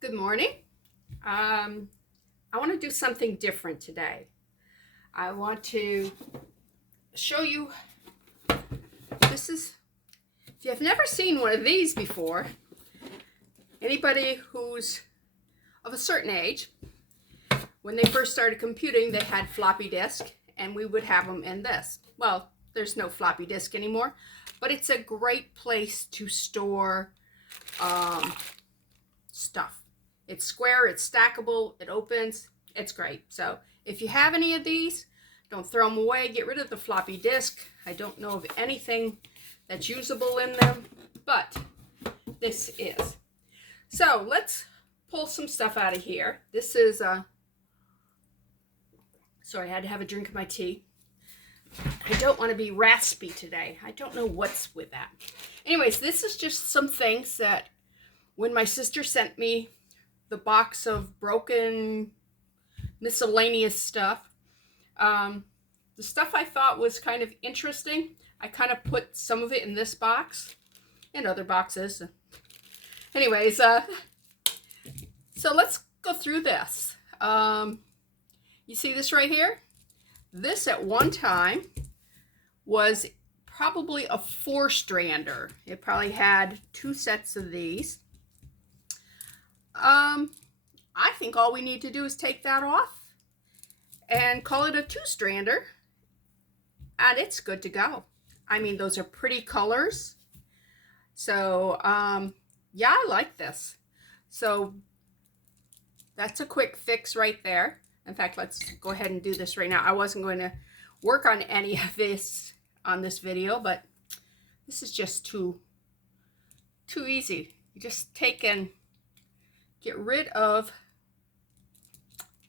Good morning. I want to do something different today. I want to show you, if you've never seen one of these before, anybody who's of a certain age, when they first started computing, they had floppy disk, and we would have them in this. Well, there's no floppy disk anymore, but it's a great place to store stuff. It's square, it's stackable, it opens, it's great. So if you have any of these, don't throw them away, get rid of the floppy disk. I don't know of anything that's usable in them, but this is. So let's pull some stuff out of here. This is, sorry, I had to have a drink of my tea. I don't want to be raspy today. I don't know what's with that. Anyways, this is just some things that when my sister sent me the box of broken miscellaneous stuff, the stuff I thought was kind of interesting, I kind of put some of it in this box and other boxes. Anyways, so let's go through this. You see this right here? This at one time was probably a 4-strander. It probably had 2 sets of these. I think all we need to do is take that off and call it a 2-strander, and it's good to go. I mean, those are pretty colors. So, yeah, I like this. So that's a quick fix right there. In fact, let's go ahead and do this right now. I wasn't going to work on any of this on this video, but this is just too easy. You just take and get rid of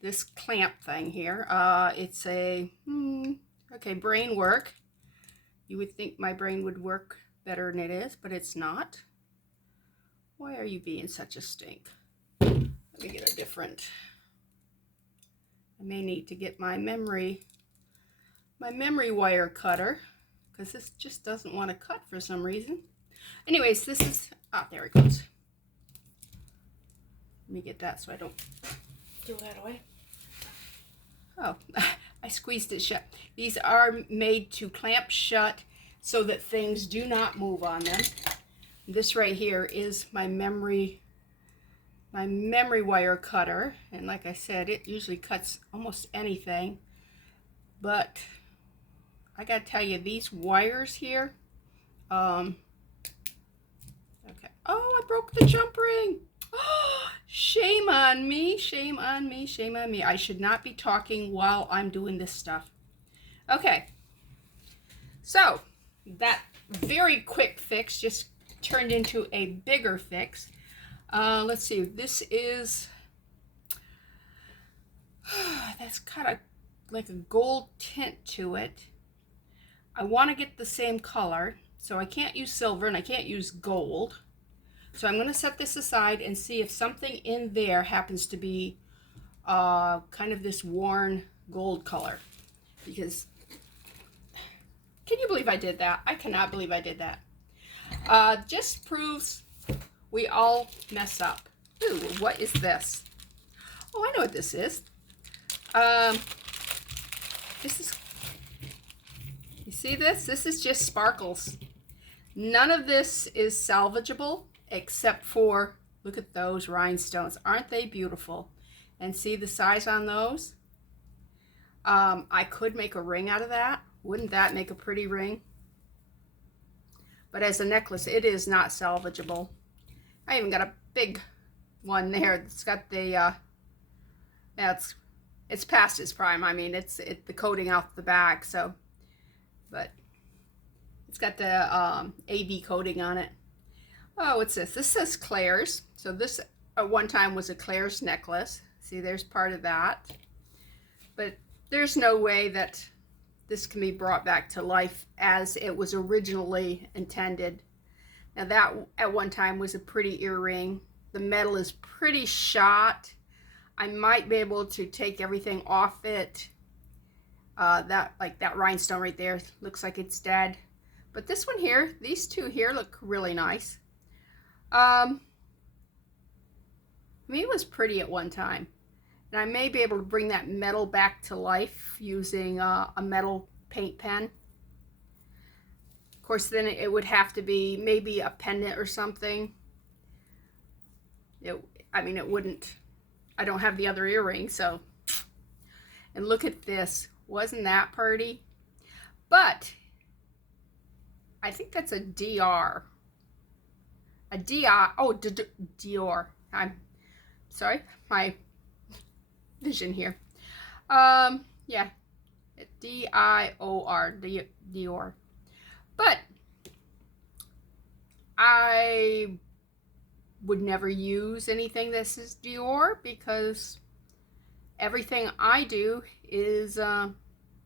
this clamp thing here. It's a, okay, brain work. You would think my brain would work better than it is, but it's not. Why are you being such a stink? Let me get a different, I may need to get my memory wire cutter, because this just doesn't want to cut for some reason. Anyways, this is, there it goes. Let me get that so I don't throw that away. Oh, I squeezed it shut. These are made to clamp shut so that things do not move on them. This right here is my memory wire cutter, and like I said, it usually cuts almost anything, but I gotta tell you, these wires here, okay. Oh, I broke the jump ring. Oh, shame on me, shame on me, shame on me. I should not be talking while I'm doing this stuff. Okay, so that very quick fix just turned into a bigger fix. Let's see, this is, that's kind of like a gold tint to it. I want to get the same color, so I can't use silver and I can't use gold. So I'm going to set this aside and see if something in there happens to be kind of this worn gold color. Because, can you believe I did that? I cannot believe I did that. Just proves we all mess up. Ooh, what is this? Oh, I know what this is. This is, you see this? This is just sparkles. None of this is salvageable except for, look at those rhinestones. Aren't they beautiful? And see the size on those? I could make a ring out of that. Wouldn't that make a pretty ring? But as a necklace, it is not salvageable. I even got a big one there. It's got the, it's past its prime. I mean, it's the coating off the back, so, but it's got the AB coating on it. Oh, what's this? This says Claire's. So this at one time was a Claire's necklace. See, there's part of that. But there's no way that this can be brought back to life as it was originally intended. Now that at one time was a pretty earring. The metal is pretty shot. I might be able to take everything off it. Like that rhinestone right there looks like it's dead. But this one here, these two here look really nice. I mean, it was pretty at one time. And I may be able to bring that metal back to life using a metal paint pen. Of course, then it would have to be maybe a pendant or something. I mean, it wouldn't. I don't have the other earring, so. And look at this. Wasn't that pretty? But I think that's a DR. A DR. Oh, Dior. I'm sorry, my vision here. Yeah, D-I-O-R, Dior. But I would never use anything that says Dior because everything I do is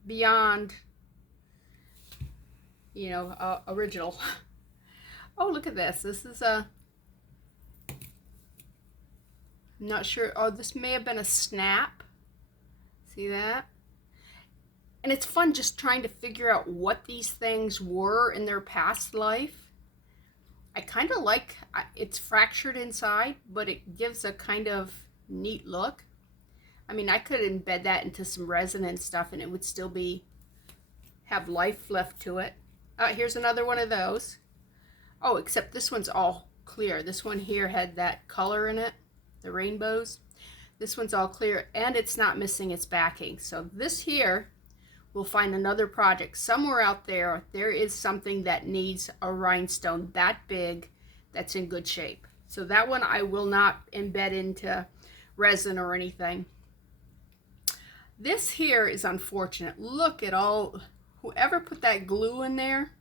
beyond, you know, original. Oh, look at this. This is a, I'm not sure. Oh, this may have been a snap. See that? And it's fun just trying to figure out what these things were in their past life. I kind of like, it's fractured inside, but it gives a kind of neat look. I mean, I could embed that into some resin and stuff and it would still have life left to it. Here's another one of those. Oh, except this one's all clear. This one here had that color in it, the rainbows. This one's all clear and it's not missing its backing. So this here, we'll find another project somewhere out there. There is something that needs a rhinestone that big that's in good shape. So that one I will not embed into resin or anything. This here is unfortunate. Look at all, whoever put that glue in there.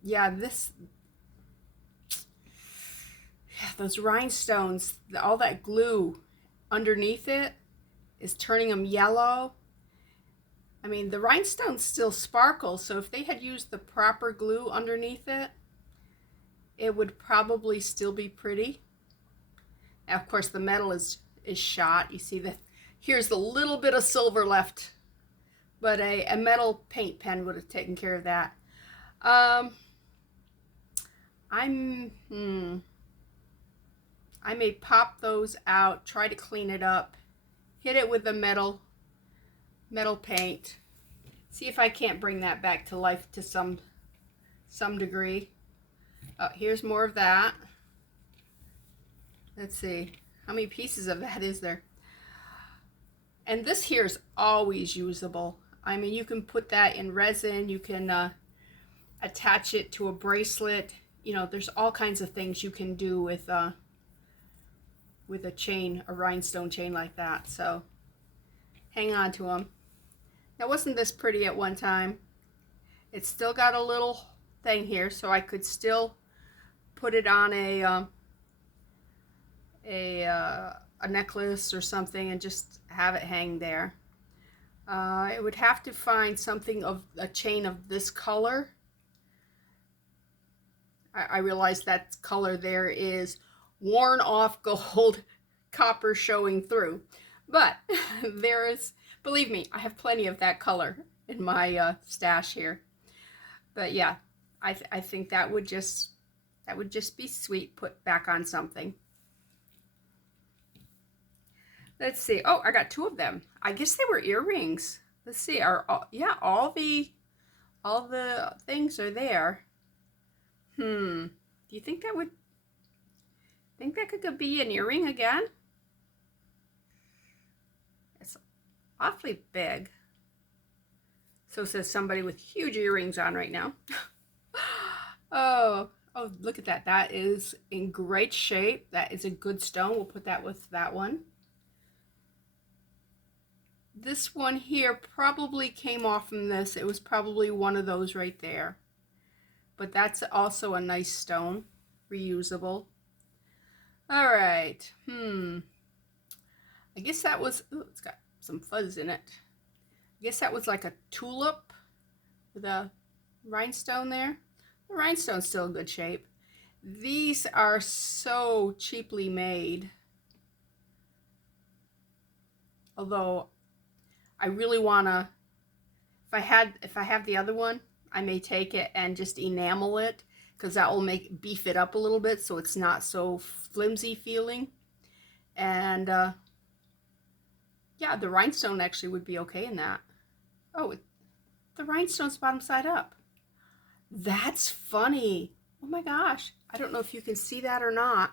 Yeah, those rhinestones, all that glue underneath it is turning them yellow. I mean, the rhinestones still sparkle, so if they had used the proper glue underneath it, it would probably still be pretty. Now, of course, the metal is shot. You see that here's a little bit of silver left, but a metal paint pen would have taken care of that. I may pop those out, try to clean it up, hit it with the metal paint, see if I can't bring that back to life to some degree. Oh, here's more of that. Let's see, how many pieces of that is there? And this here is always usable. I mean, you can put that in resin, you can attach it to a bracelet. You know, there's all kinds of things you can do with a chain, a rhinestone chain like that. So hang on to them. Now, wasn't this pretty at one time? It's still got a little thing here, so I could still put it on a necklace or something and just have it hang there. I would have to find something of a chain of this color. I realize that color there is worn off gold, copper showing through, but there is, believe me, I have plenty of that color in my stash here. But yeah, I think that would just be sweet, put back on something. Let's see. Oh, I got two of them. I guess they were earrings. Let's see. Yeah, all the things are there. Do you think that could be an earring again? It's awfully big. So says somebody with huge earrings on right now. Oh, look at that. That is in great shape. That is a good stone. We'll put that with that one. This one here probably came off from this. It was probably one of those right there. But that's also a nice stone, reusable. All right. I guess that was, ooh, it's got some fuzz in it. I guess that was like a tulip with a rhinestone there. The rhinestone's still in good shape. These are so cheaply made. Although I really wanna, if I have the other one, I may take it and just enamel it, because that will beef it up a little bit so it's not so flimsy feeling. And yeah, the rhinestone actually would be okay in that. Oh, the rhinestone's bottom side up. That's funny. Oh my gosh. I don't know if you can see that or not.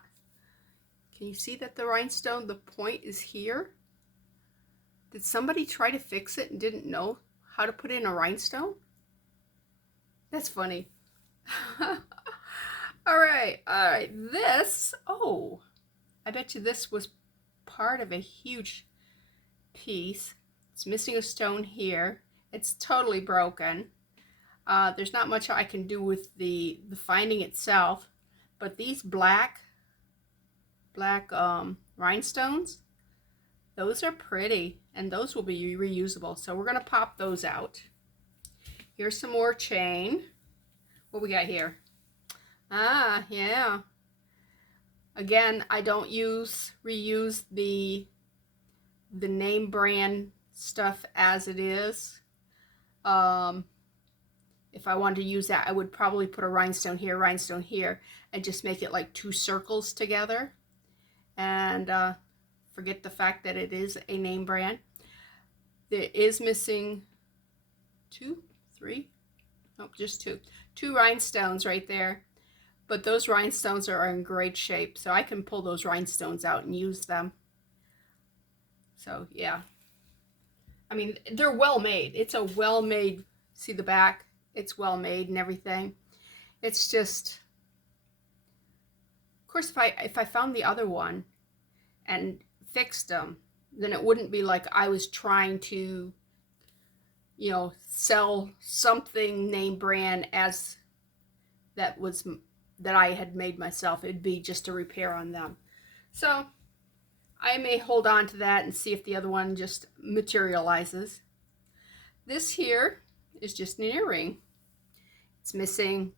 Can you see that the rhinestone, the point is here? Did somebody try to fix it and didn't know how to put in a rhinestone? That's funny. All right. This, oh, I bet you this was part of a huge piece. It's missing a stone here. It's totally broken. There's not much I can do with the finding itself, but these black rhinestones, those are pretty, and those will be reusable. So we're gonna pop those out. Here's some more chain. What we got here? Ah, yeah. Again, I don't reuse the name brand stuff as it is. If I wanted to use that, I would probably put a rhinestone here, and just make it like 2 circles together. And forget the fact that it is a name brand. There is missing 2, 3, nope, just 2. 2 rhinestones right there. But those rhinestones are in great shape, so I can pull those rhinestones out and use them. So yeah. I mean, they're well made. It's a well made, see the back? It's well made and everything. It's just, of course, if I found the other one and fixed them, then it wouldn't be like I was trying to, you know, sell something name brand as that I had made myself. It'd be just a repair on them. So I may hold on to that and see if the other one just materializes. This here is just an earring. It's missing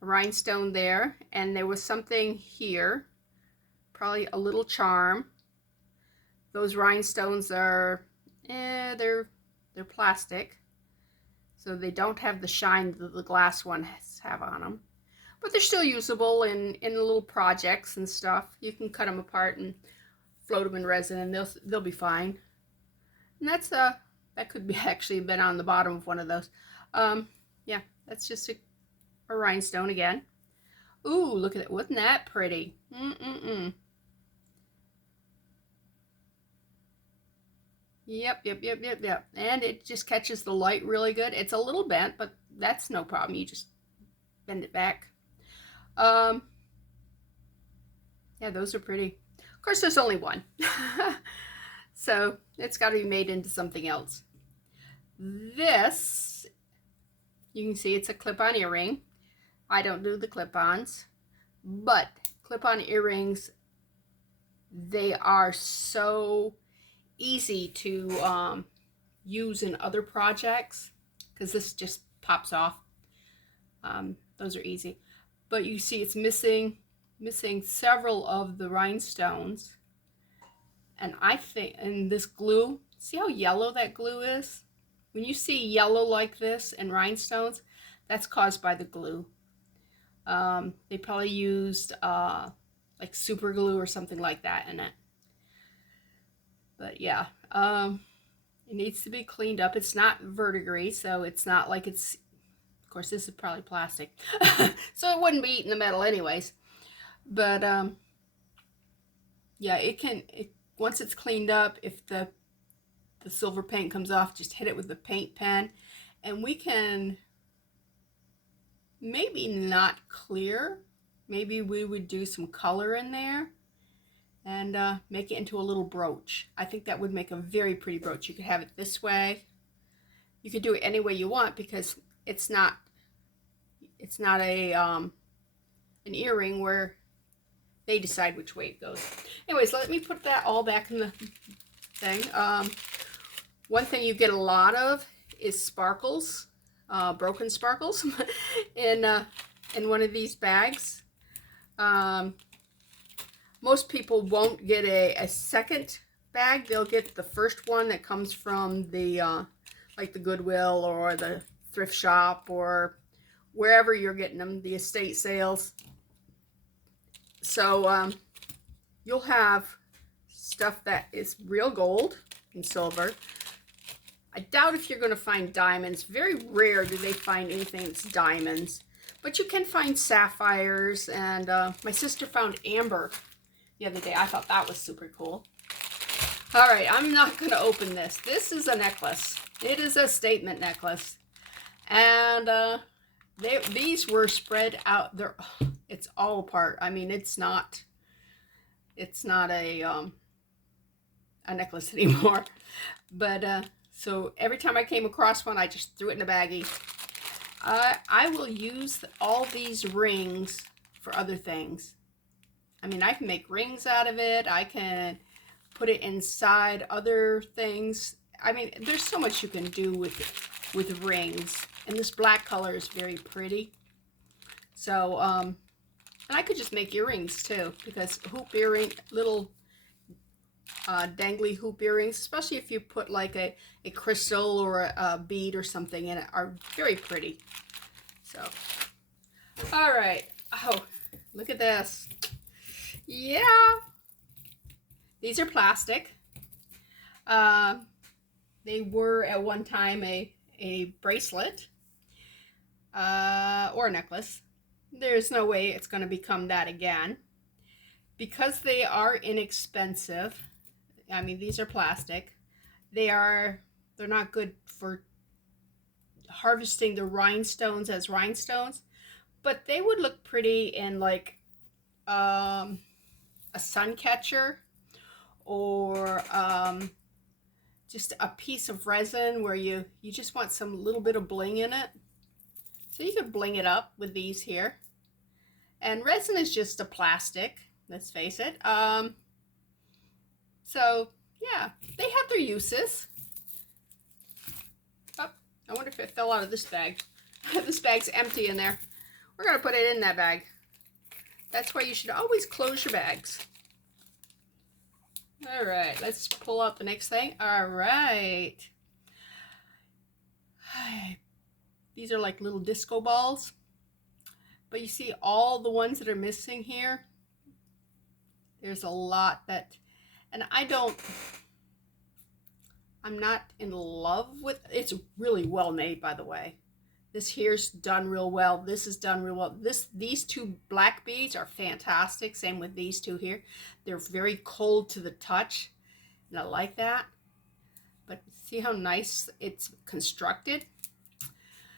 a rhinestone there, and there was something here, probably a little charm. Those rhinestones are, they're plastic, so they don't have the shine that the glass ones have on them. But they're still usable in little projects and stuff. You can cut them apart and float them in resin, and they'll be fine. And that's that could be actually been on the bottom of one of those. Yeah, that's just a rhinestone again. Ooh, look at it. Wasn't that pretty? Yep. And it just catches the light really good. It's a little bent, but that's no problem. You just bend it back. Yeah, those are pretty. Of course, there's only one. So it's got to be made into something else. This, you can see it's a clip-on earring. I don't do the clip-ons, but clip-on earrings, they are so easy to use in other projects because this just pops off. Those are easy, but you see it's missing several of the rhinestones, and I think, and this glue, see how yellow that glue is? When you see yellow like this and rhinestones, that's caused by the glue. They probably used like super glue or something like that in it. But yeah, it needs to be cleaned up. It's not verdigris, so it's not like it's, of course this is probably plastic, so it wouldn't be eating the metal anyways. But yeah, once it's cleaned up, if the silver paint comes off, just hit it with the paint pen, and we can maybe not clear, maybe we would do some color in there and make it into a little brooch. I think that would make a very pretty brooch. You could have it this way. You could do it any way you want because it's not a an earring where they decide which way it goes. Anyways, let me put that all back in the thing. One thing you get a lot of is sparkles, broken sparkles in one of these bags. Most people won't get a second bag. They'll get the first one that comes from the like the Goodwill or the thrift shop or wherever you're getting them, the estate sales. So you'll have stuff that is real gold and silver. I doubt if you're going to find diamonds. Very rare do they find anything that's diamonds. But you can find sapphires, and my sister found amber the other day. I thought that was super cool. All right, I'm not going to open this. This is a necklace. It is a statement necklace. And these were spread out. It's all apart. I mean, it's not a necklace anymore. But so every time I came across one, I just threw it in a baggie. I will use all these rings for other things. I mean, I can make rings out of it. I can put it inside other things. I mean, there's so much you can do with rings. And this black color is very pretty. So, and I could just make earrings too, because hoop earring, little dangly hoop earrings, especially if you put like a crystal or a bead or something in it, are very pretty. So, all right. Oh, look at this. Yeah. These are plastic. They were at one time a bracelet or a necklace. There's no way it's going to become that again. Because they are inexpensive, I mean, these are plastic. They're not good for harvesting the rhinestones as rhinestones, but they would look pretty in like a sun catcher, or just a piece of resin where you just want some little bit of bling in it. So you could bling it up with these here. And resin is just a plastic, let's face it. So yeah, they have their uses. Oh, I wonder if it fell out of this bag. This bag's empty in there. We're gonna put it in that bag. That's why you should always close your bags. All right, let's pull out the next thing. All right. These are like little disco balls. But you see all the ones that are missing here? There's a lot that, and I'm not in love with, it's really well made, by the way. This here's done real well. This is done real well. These two black beads are fantastic. Same with these two here. They're very cold to the touch, and I like that. But see how nice it's constructed?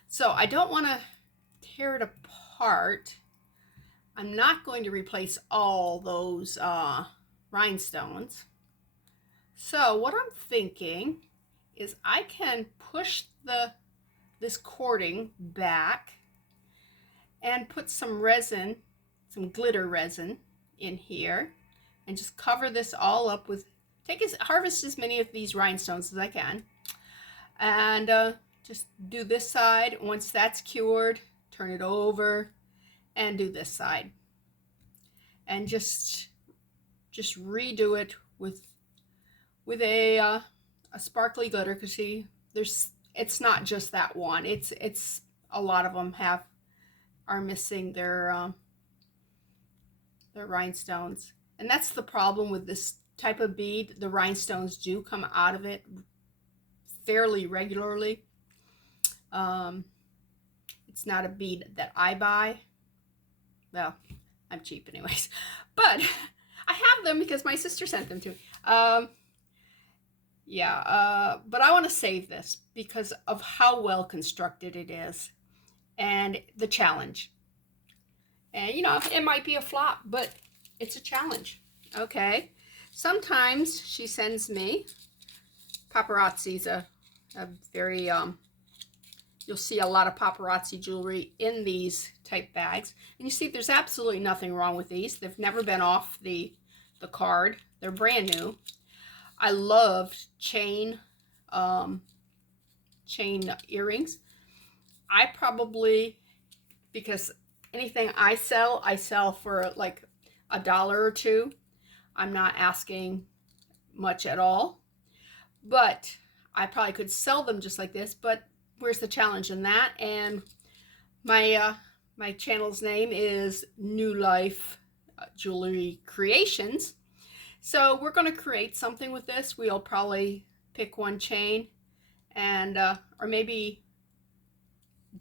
So I don't want to tear it apart. I'm not going to replace all those rhinestones. So what I'm thinking is I can push this cording back and put some resin, some glitter resin in here, and just cover this all up with, harvest as many of these rhinestones as I can, and just do this side. Once that's cured, turn it over and do this side, and just redo it with a sparkly glitter, because see, it's not just that one. It's a lot of them are missing their rhinestones, and that's the problem with this type of bead. The rhinestones do come out of it fairly regularly. It's not a bead that I buy. Well, I'm cheap anyways, but I have them because my sister sent them to me. But I want to save this because of how well constructed it is and the challenge. And you know, it might be a flop, but it's a challenge. Okay. Sometimes she sends me paparazzi's a very you'll see a lot of paparazzi jewelry in these type bags, and you see there's absolutely nothing wrong with these. They've never been off the card. They're brand new. I love chain earrings. I probably, because anything I sell for like $1 or $2. I'm not asking much at all, but I probably could sell them just like this. But where's the challenge in that? And My channel's name is New Life Jewelry Creations. So we're going to create something with this. We'll probably pick one chain and or maybe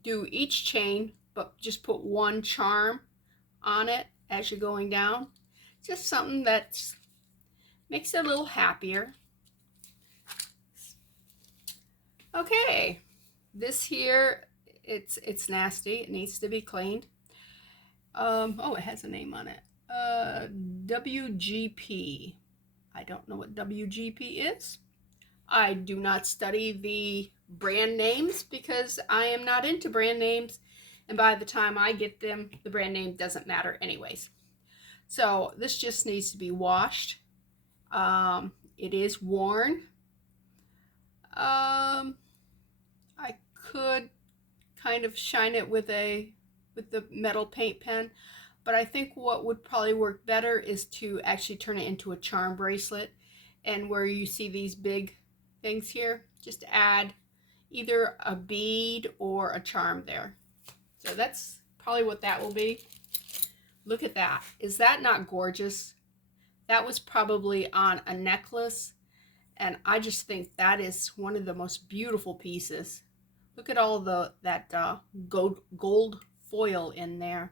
do each chain, but just put one charm on it as you're going down. Just something that makes it a little happier. Okay, this here, it's nasty. It needs to be cleaned. Oh, it has a name on it. WGP. I don't know what WGP is. I do not study the brand names because I am not into brand names, and by the time I get them, the brand name doesn't matter anyways. So this just needs to be washed. It is worn. I could kind of shine it with the metal paint pen, but I think what would probably work better is to actually turn it into a charm bracelet, and where you see these big things here, just add either a bead or a charm there. So that's probably what that will be. Look at that. Is that not gorgeous? That was probably on a necklace, and I just think that is one of the most beautiful pieces. Look at all that gold foil in there.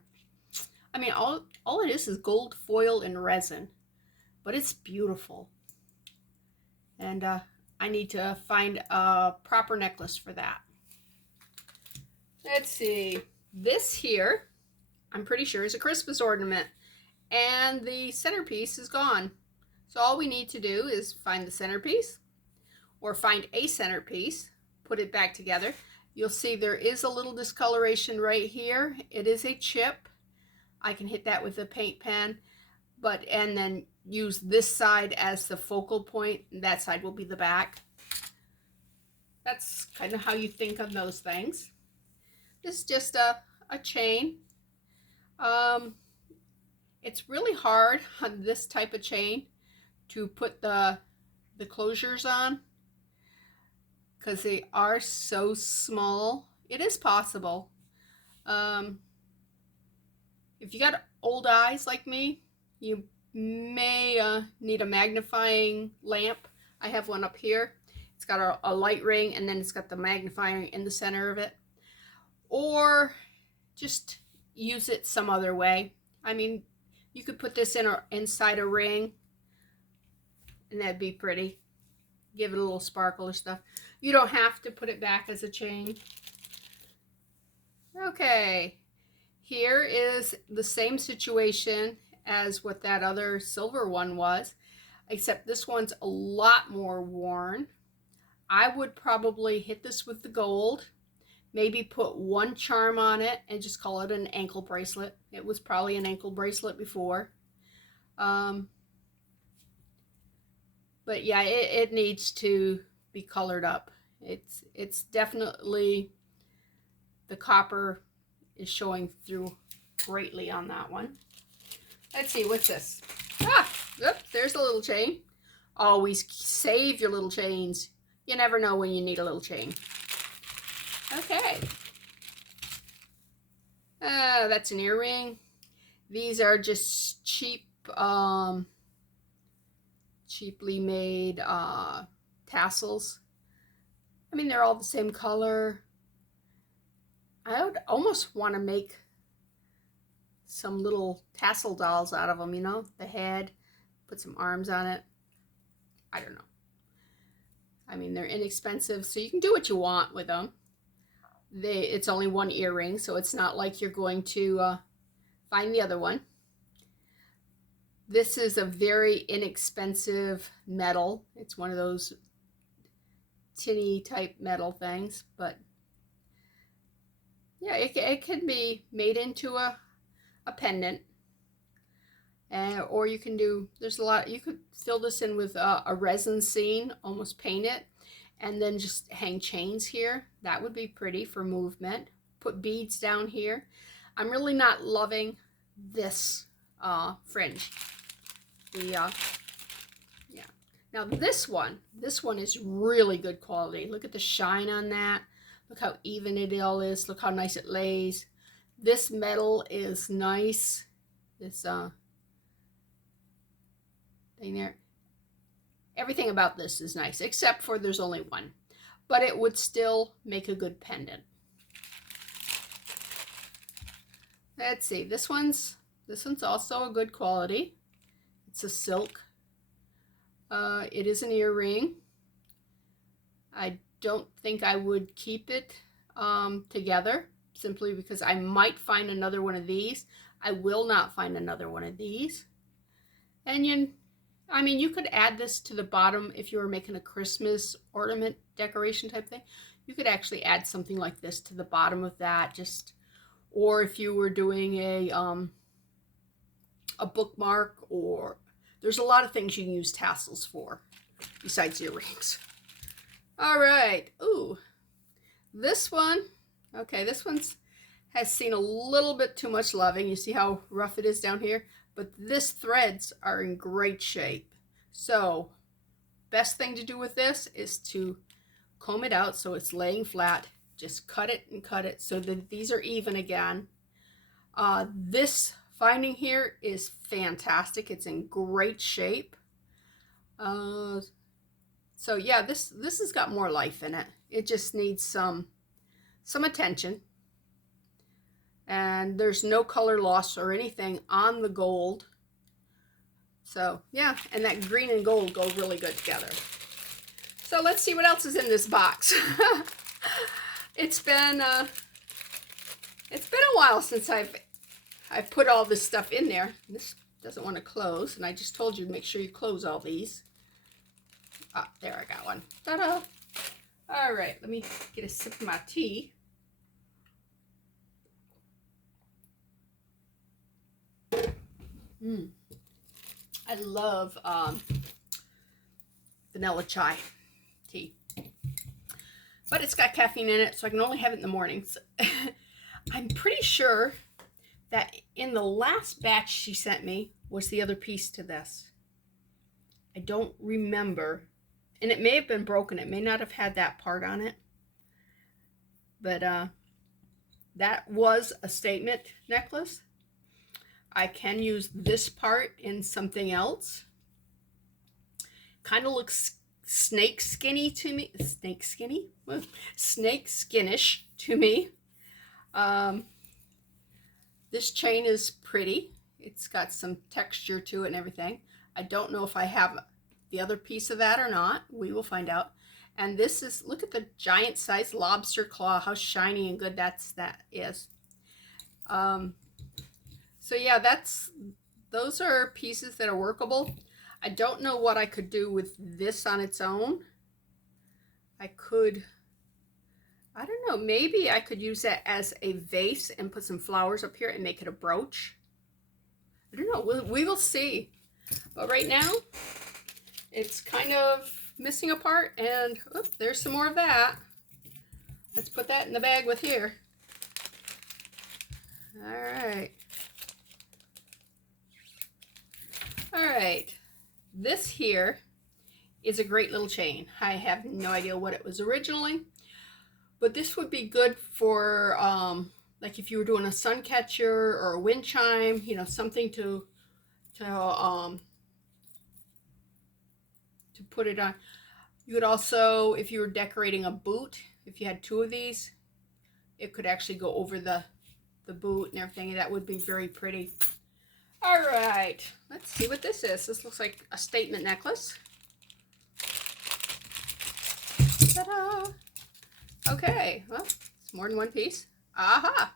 I mean, all it is gold foil and resin, but it's beautiful. And I need to find a proper necklace for that. Let's see. This here, I'm pretty sure, is a Christmas ornament, and the centerpiece is gone. So all we need to do is find the centerpiece, or find a centerpiece, put it back together. You'll see there is a little discoloration right here. It is a chip. I can hit that with a paint pen, and then use this side as the focal point, and that side will be the back. That's kind of how you think of those things. This is just a chain. It's really hard on this type of chain to put the closures on because they are so small. It is possible. If you got old eyes like me, you may need a magnifying lamp. I have one up here. It's got a light ring, and then it's got the magnifier in the center of it. Or just use it some other way. I mean, you could put this inside a ring, and that'd be pretty. Give it a little sparkle or stuff. You don't have to put it back as a chain. Okay, here is the same situation as what that other silver one was, except this one's a lot more worn. I would probably hit this with the gold, maybe put one charm on it and just call it an ankle bracelet. It was probably an ankle bracelet before. But yeah, it needs to be colored up. It's definitely, the copper is showing through greatly on that one. Let's see, what's this? There's a little chain. Always save your little chains. You never know when you need a little chain. Okay. That's an earring. These are just cheaply made tassels. I mean, they're all the same color. I would almost want to make some little tassel dolls out of them, you know, the head, put some arms on it. I don't know. I mean, they're inexpensive, so you can do what you want with them. It's only one earring, so it's not like you're going to find the other one. This is a very inexpensive metal. It's one of those tinny type metal things, but yeah, it can be made into a pendant. Or you can do, there's a lot, you could fill this in with a resin scene, almost paint it, and then just hang chains here. That would be pretty for movement. Put beads down here. I'm really not loving this fringe. Yeah. Now this one is really good quality. Look at the shine on that. Look how even it all is. Look how nice it lays. This metal is nice. This thing there. Everything about this is nice, except for there's only one. But it would still make a good pendant. Let's see, this one's also a good quality. It's a silk. It is an earring. I don't think I would keep it together, simply because I might find another one of these. I will not find another one of these. And you could add this to the bottom if you were making a Christmas ornament decoration type thing. You could actually add something like this to the bottom of that, or if you were doing a bookmark, or there's a lot of things you can use tassels for besides earrings. All right. Ooh, this one. Okay, this one's has seen a little bit too much loving. You see how rough it is down here? But this threads are in great shape. So best thing to do with this is to comb it out so it's laying flat. Just cut it and cut it so that these are even again. This finding here is fantastic. It's in great shape. So yeah, this has got more life in it. It just needs some attention. And there's no color loss or anything on the gold. So yeah, and that green and gold go really good together. So let's see what else is in this box. It's been a while since I've put all this stuff in there. This doesn't want to close, and I just told you to make sure you close all these. Ah, there, I got one. Ta-da! All right, let me get a sip of my tea. I love vanilla chai tea, but it's got caffeine in it, so I can only have it in the mornings. I'm pretty sure that in the last batch she sent me was the other piece to this. I don't remember, and it may have been broken. It may not have had that part on it, but that was a statement necklace. I can use this part in something else. Kind of looks snake skinny to me. Snake skinny? Well, snake skinish to me. This chain is pretty. It's got some texture to it and everything. I don't know if I have the other piece of that or not. We will find out. And this is, look at the giant size lobster claw, how shiny and good that is. So yeah, those are pieces that are workable. I don't know what I could do with this on its own. I don't know, maybe I could use that as a vase and put some flowers up here and make it a brooch. I don't know, we will see. But right now, it's kind of missing a part, and there's some more of that. Let's put that in the bag with here. All right. All right, this here is a great little chain. I have no idea what it was originally, but this would be good for like if you were doing a sun catcher or a wind chime, you know, something to put it on. You could also, if you were decorating a boot, if you had two of these, it could actually go over the boot and everything, and that would be very pretty. All right, let's see what this is. This looks like a statement necklace. Ta-da! Okay, well, it's more than one piece. Aha!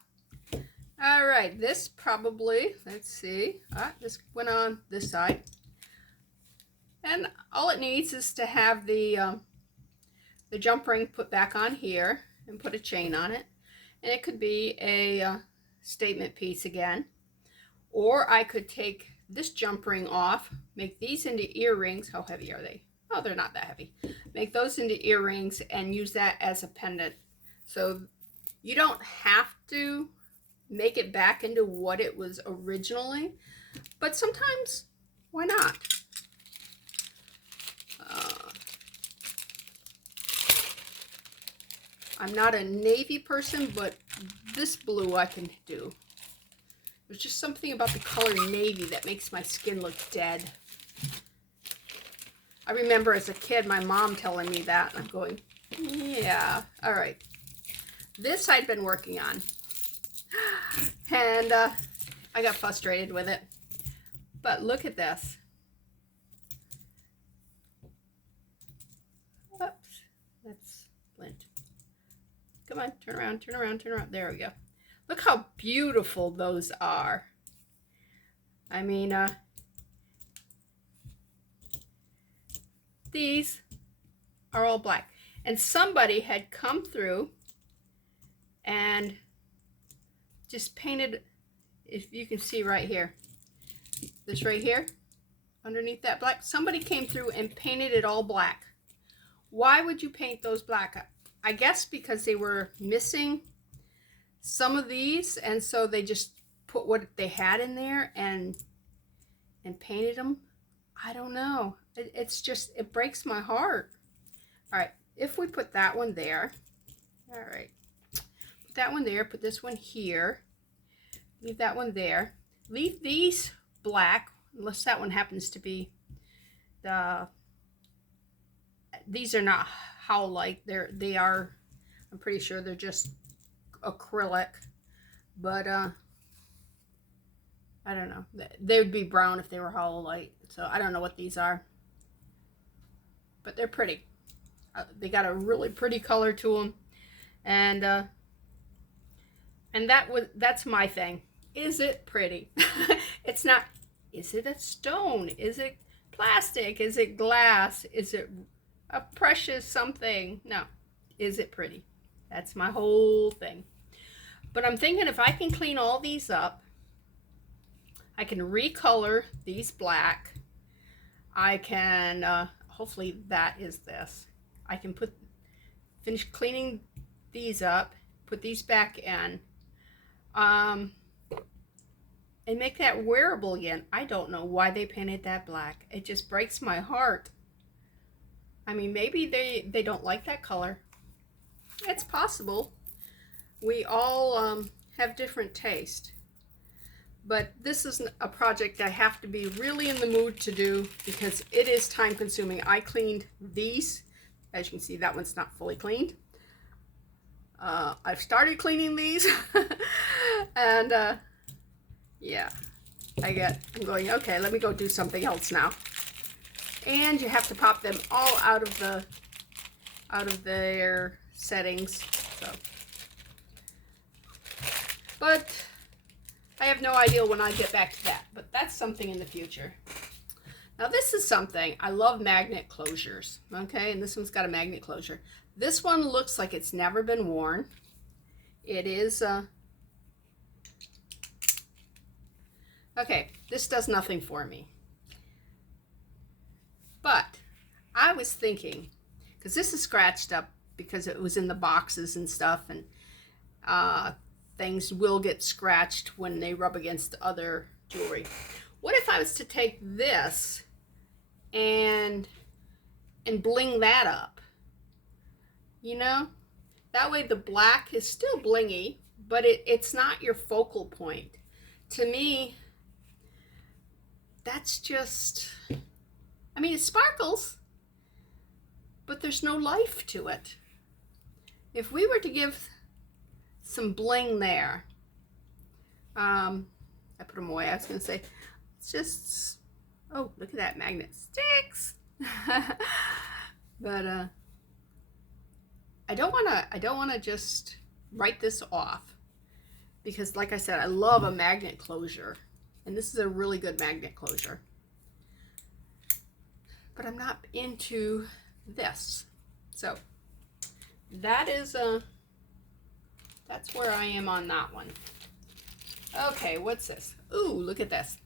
All right, this probably, let's see. This went on this side. And all it needs is to have the jump ring put back on here and put a chain on it. And it could be a statement piece again. Or I could take this jump ring off, make these into earrings. How heavy are they? Oh, they're not that heavy. Make those into earrings and use that as a pendant. So you don't have to make it back into what it was originally, but sometimes, why not? I'm not a navy person, but this blue I can do. There's just something about the color navy that makes my skin look dead. I remember as a kid my mom telling me that, and I'm going, yeah, all right. This I'd been working on, and I got frustrated with it. But look at this. Oops, that's lint. Come on, turn around, turn around, turn around. There we go. Look how beautiful those are. I mean, these are all black. And somebody had come through and just painted, if you can see right here, this right here, underneath that black, somebody came through and painted it all black. Why would you paint those black? I guess because they were missing some of these, and so they just put what they had in there and painted them. I don't know. It's just, it breaks my heart. All right, if we put that one there, all right, put that one there, put this one here, leave that one there, leave these black, unless that one happens to be these are not howlite, they are, I'm pretty sure they're just acrylic, but I don't know, they would be brown if they were howlite, so I don't know what these are, but they're pretty. They got a really pretty color to them, and that's my thing. Is it pretty? It's not, is it a stone? Is it plastic? Is it glass? Is it a precious something? No. Is it pretty? That's my whole thing. But I'm thinking if I can clean all these up, I can recolor these black. I can, hopefully that is this. I can finish cleaning these up, put these back in, and make that wearable again. I don't know why they painted that black. It just breaks my heart. I mean, maybe they don't like that color. It's possible. We all have different taste. But this is a project I have to be really in the mood to do because it is time consuming. I cleaned these. As you can see, that one's not fully cleaned. I've started cleaning these. And yeah, I'm going, okay, let me go do something else now. And you have to pop them all out of their settings. So, but I have no idea when I get back to that, but that's something in the future. Now this is something, I love magnet closures, okay, and this one's got a magnet closure. This one looks like it's never been worn. It is, okay, this does nothing for me. But I was thinking, because this is scratched up because it was in the boxes and stuff, and things will get scratched when they rub against other jewelry. What if I was to take this and bling that up? You know, that way the black is still blingy, but it's not your focal point. To me, that's just, I mean, it sparkles, but there's no life to it. If we were to give some bling there, I put them away. I was going to say, it's just, oh, look at that magnet sticks. But I don't want to just write this off, because like I said, I love a magnet closure, and this is a really good magnet closure. But I'm not into this. So that is that's where I am on that one. Okay, what's this? Ooh, look at this.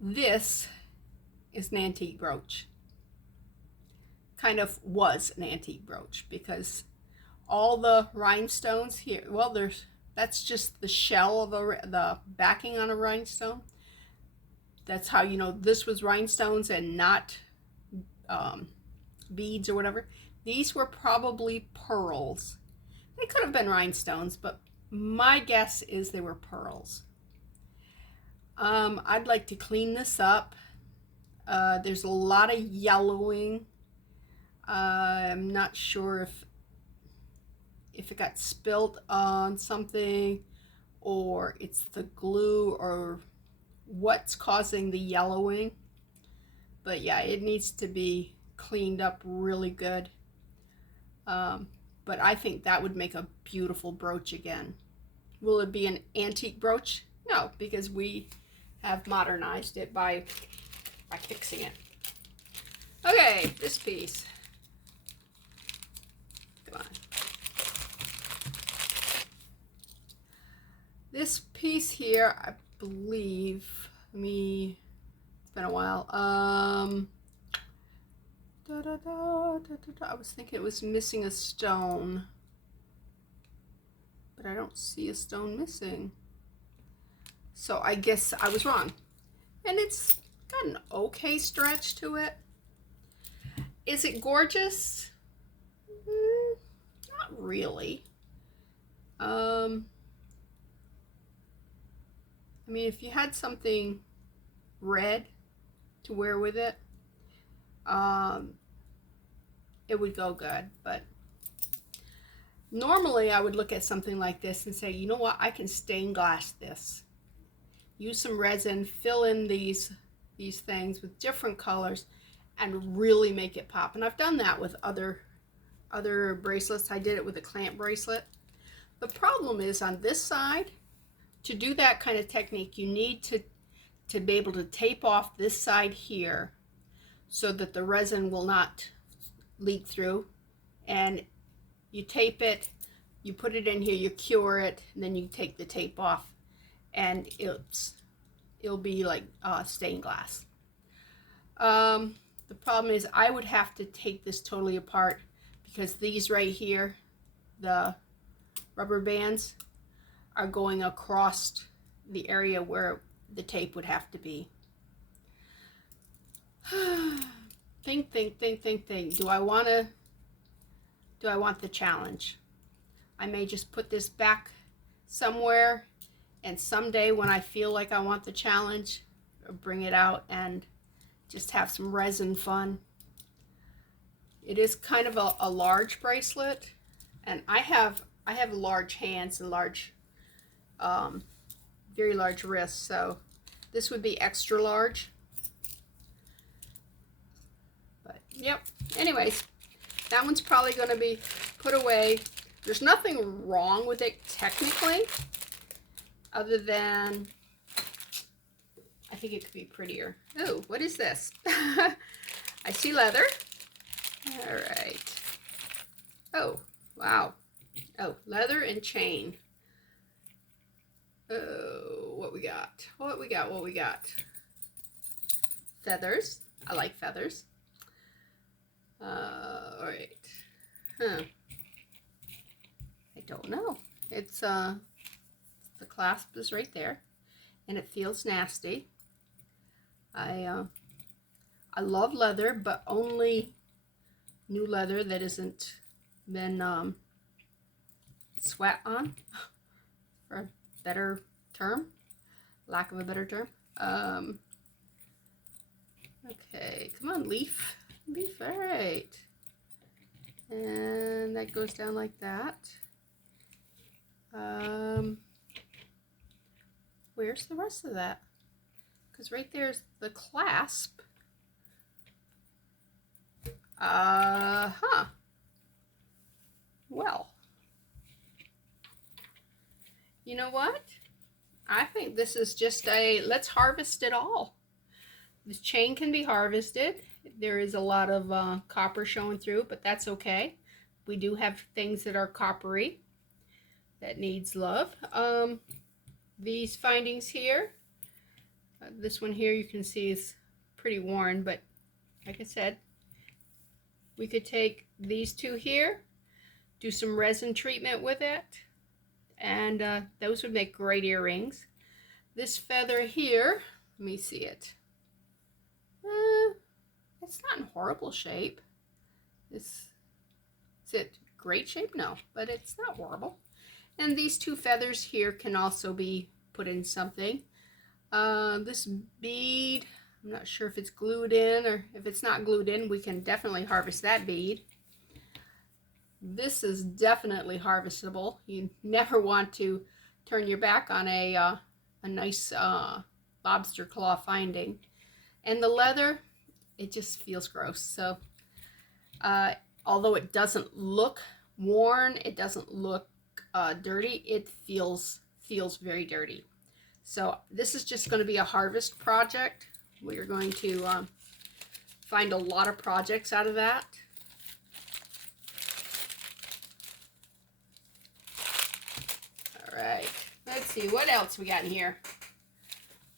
This is an antique brooch. Kind of was an antique brooch, because all the rhinestones here, well, that's just the shell of the backing on a rhinestone. That's how you know this was rhinestones and not beads or whatever. These were probably pearls, They could have been rhinestones, but my guess is they were pearls. I'd like to clean this up. There's a lot of yellowing. I'm not sure if it got spilt on something, or it's the glue, or what's causing the yellowing. But yeah, it needs to be cleaned up really good. But I think that would make a beautiful brooch again. Will it be an antique brooch? No, because we have modernized it by fixing it. Okay, this piece. Come on. This piece here, I believe, it's been a while. I was thinking it was missing a stone, but I don't see a stone missing. So I guess I was wrong. And it's got an okay stretch to it. Is it gorgeous? Not really. I mean, if you had something red to wear with it, it would go good. But normally I would look at something like this and say, you know what, I can stain glass this. Use some resin, fill in these things with different colors, and really make it pop. And I've done that with other bracelets. I did it with a clamp bracelet. The problem is on this side, to do that kind of technique, you need to be able to tape off this side here so that the resin will not leak through. And you tape it, you put it in here, you cure it, and then you take the tape off, and it'll be like stained glass. The problem is I would have to take this totally apart, because these right here, the rubber bands, are going across the area where the tape would have to be. Think. Do I want the challenge? I may just put this back somewhere, and someday when I feel like I want the challenge, I'll bring it out and just have some resin fun. It is kind of a large bracelet, and I have large hands and very large wrists, so this would be extra large. But yep, anyways, that one's probably going to be put away. There's nothing wrong with it technically, other than I think it could be prettier. Oh, what is this? I see leather. All right. Oh, wow. Oh, leather and chain. Oh, what we got? What we got? Feathers. I like feathers. All right. Huh. I don't know. It's the clasp is right there, and it feels nasty. I love leather, but only new leather that isn't been sweat on, for a better term, lack of a better term. Okay, come on, leaf. All right. And that goes down like that. Where's the rest of that? Because right there's the clasp. Well, you know what? I think this is just let's harvest it all. This chain can be harvested. There is a lot of copper showing through, but that's okay. We do have things that are coppery that needs love. These findings here, this one here you can see is pretty worn, but like I said, we could take these two here, do some resin treatment with it, and those would make great earrings. This feather here, let me see it. It's not in horrible shape. Is it great shape, no, but it's not horrible. And these two feathers here can also be put in something. This bead, I'm not sure if it's glued in, or if it's not glued in, we can definitely harvest that bead. This is definitely harvestable. You never want to turn your back on a nice lobster claw finding. And the leather, it just feels gross. So although it doesn't look worn, it doesn't look dirty, it feels very dirty. So this is just going to be a harvest project. We are going to find a lot of projects out of that. All right, let's see what else we got in here.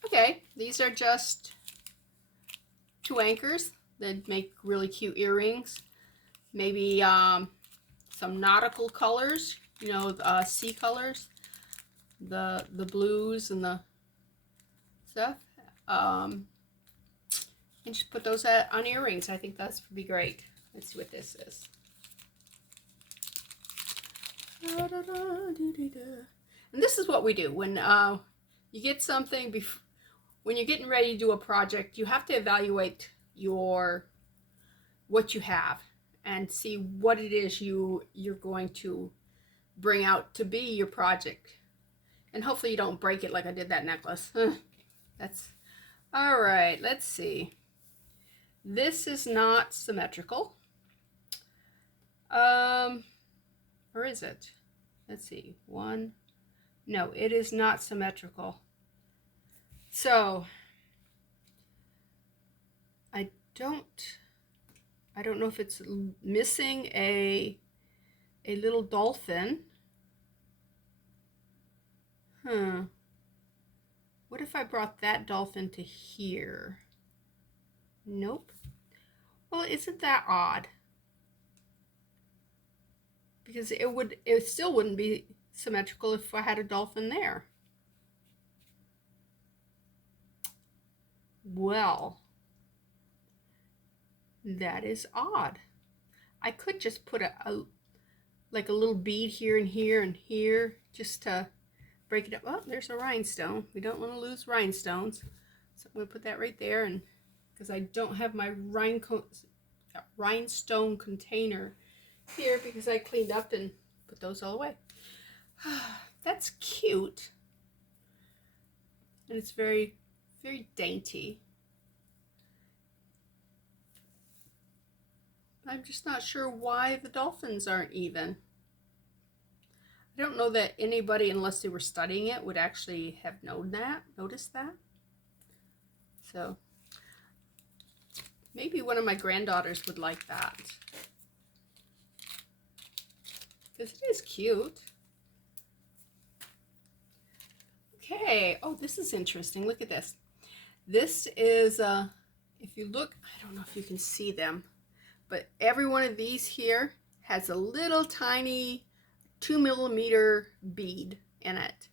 Okay, these are just 2 anchors that make really cute earrings. Maybe some nautical colors, you know, sea colors, the blues and the stuff. And just put those on earrings. I think that's would be great. Let's see what this is. And this is what we do when you get something. When you're getting ready to do a project, you have to evaluate what you have and see what it is you're going to bring out to be your project. And hopefully you don't break it like I did that necklace. That's all right. Let's see. This is not symmetrical. Or is it? Let's see. One. No, it is not symmetrical. So I don't know if it's missing a little dolphin. What if I brought that dolphin to here? Nope. Well, isn't that odd? Because it still wouldn't be symmetrical if I had a dolphin there. Well, that is odd. I could just put like a little bead here and here and here just to break it up. Oh, there's a rhinestone. We don't want to lose rhinestones. So I'm going to put that right there, and because I don't have my rhinestone container here because I cleaned up and put those all away. That's cute. And it's very, very dainty. I'm just not sure why the dolphins aren't even. I don't know that anybody, unless they were studying it, would actually have noticed that. So maybe one of my granddaughters would like that. Because it is cute. Okay. Oh, this is interesting. Look at this. This is, if you look, I don't know if you can see them, but every one of these here has a little tiny 2mm bead in it.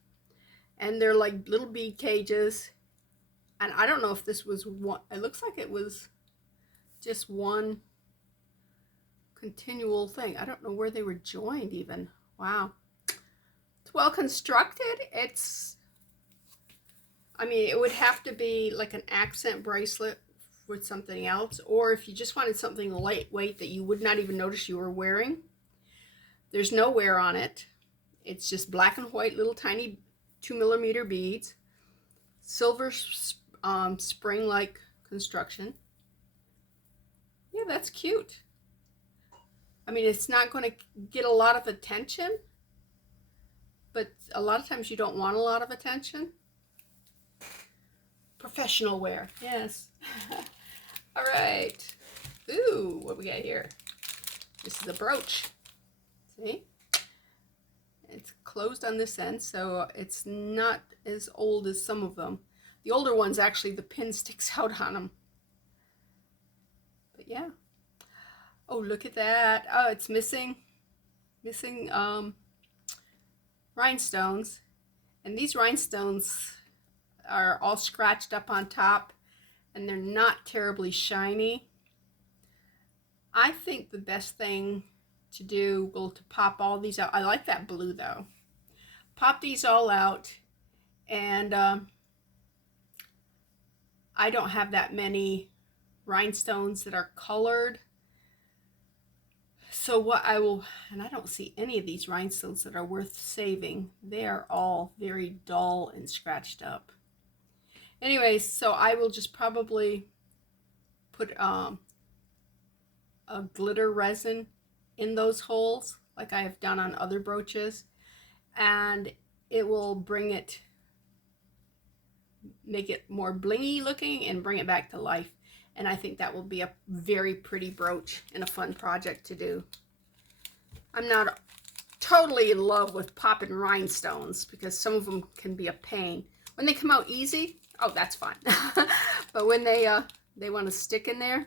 And they're like little bead cages. And I don't know if this was one, it looks like it was just one continual thing. I don't know where they were joined even. Wow. It's well constructed. I mean, it would have to be like an accent bracelet with something else, or if you just wanted something lightweight that you would not even notice you were wearing. There's no wear on it. It's just black and white little tiny 2mm beads, silver spring-like construction. Yeah, that's cute. I mean, it's not going to get a lot of attention, but a lot of times you don't want a lot of attention. Professional wear, yes. All right. Ooh, what we got here? This is a brooch. See? It's closed on this end, so it's not as old as some of them. The older ones, actually, the pin sticks out on them. But yeah. Oh, look at that. Oh, it's missing rhinestones. And these rhinestones are all scratched up on top, and they're not terribly shiny. I think the best thing to do, well, to pop all these out. I like that blue though. Pop these all out, and I don't have that many rhinestones that are colored. So what I will, and I don't see any of these rhinestones that are worth saving. They are all very dull and scratched up. Anyways, so I will just probably put a glitter resin in those holes like I have done on other brooches, and it will make it more blingy looking and bring it back to life. And I think that will be a very pretty brooch and a fun project to do. I'm not totally in love with popping rhinestones because some of them can be a pain. When they come out easy, oh, that's fine. But when they want to stick in there,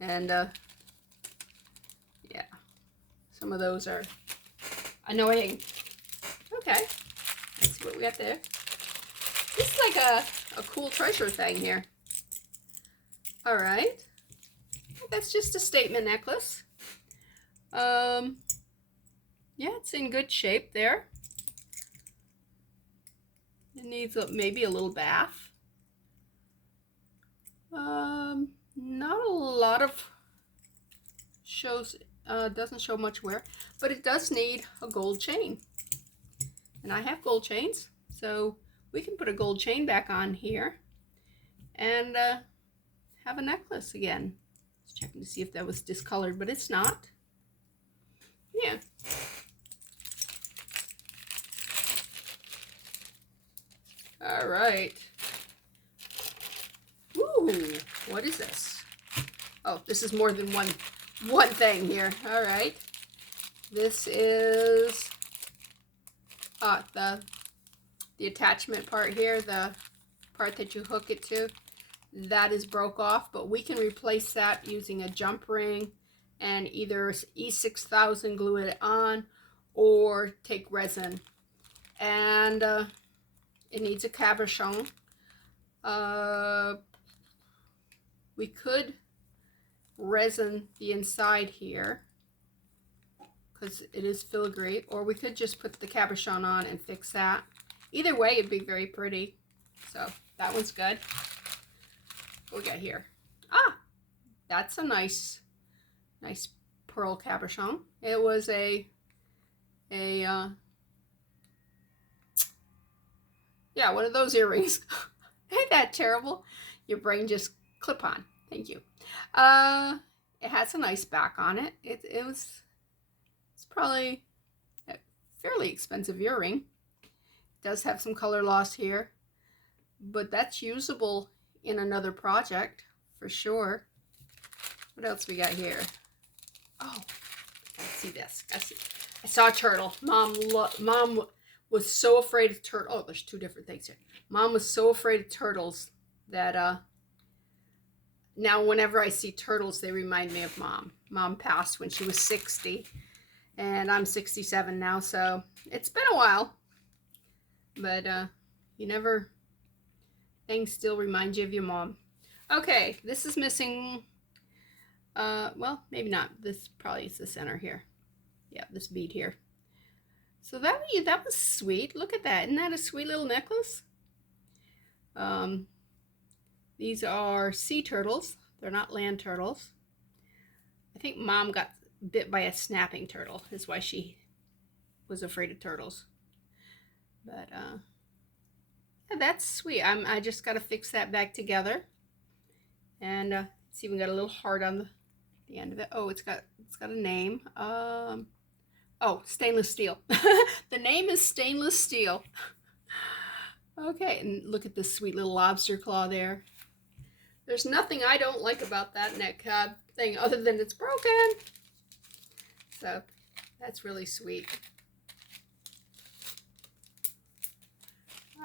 and yeah, some of those are annoying. Okay, let's see what we got there. This is like a cool treasure thing here. All right, that's just a statement necklace. Yeah, it's in good shape there. It needs maybe a little bath. Not a lot of shows, doesn't show much wear, but it does need a gold chain. And I have gold chains, so we can put a gold chain back on here and have a necklace again. Just checking to see if that was discolored, but it's not. Yeah. All right. Ooh, what is this? Oh, this is more than one thing here. All right. This is the attachment part here, the part that you hook it to. That is broke off, but we can replace that using a jump ring and either E6000 glue it on or take resin. And it needs a cabochon. We could resin the inside here because it is filigree, or we could just put the cabochon on and fix that. Either way, it'd be very pretty. So that one's good. What we got here? Ah, that's a nice pearl cabochon. It was yeah, one of those earrings. Ain't that terrible? Your brain just clip on. Thank you. It has a nice back on it. It's probably a fairly expensive earring. It does have some color loss here, but that's usable in another project for sure. What else we got here? Oh, let's see this. I saw a turtle. Mom was so afraid of turtles. Oh, there's two different things here. Mom was so afraid of turtles that now whenever I see turtles, they remind me of Mom. Mom passed when she was 60, and I'm 67 now, so it's been a while. But things still remind you of your mom. Okay, this is missing, well, maybe not. This probably is the center here. Yeah, this bead here. So that was sweet. Look at that. Isn't that a sweet little necklace? These are sea turtles. They're not land turtles. I think Mom got bit by a snapping turtle. Is why she was afraid of turtles. But yeah, that's sweet. I just got to fix that back together. And it's even got a little heart on the end of it. Oh, it's got a name. Oh, stainless steel. The name is stainless steel. Okay, and look at this sweet little lobster claw there. There's nothing I don't like about that neck thing other than it's broken. So that's really sweet.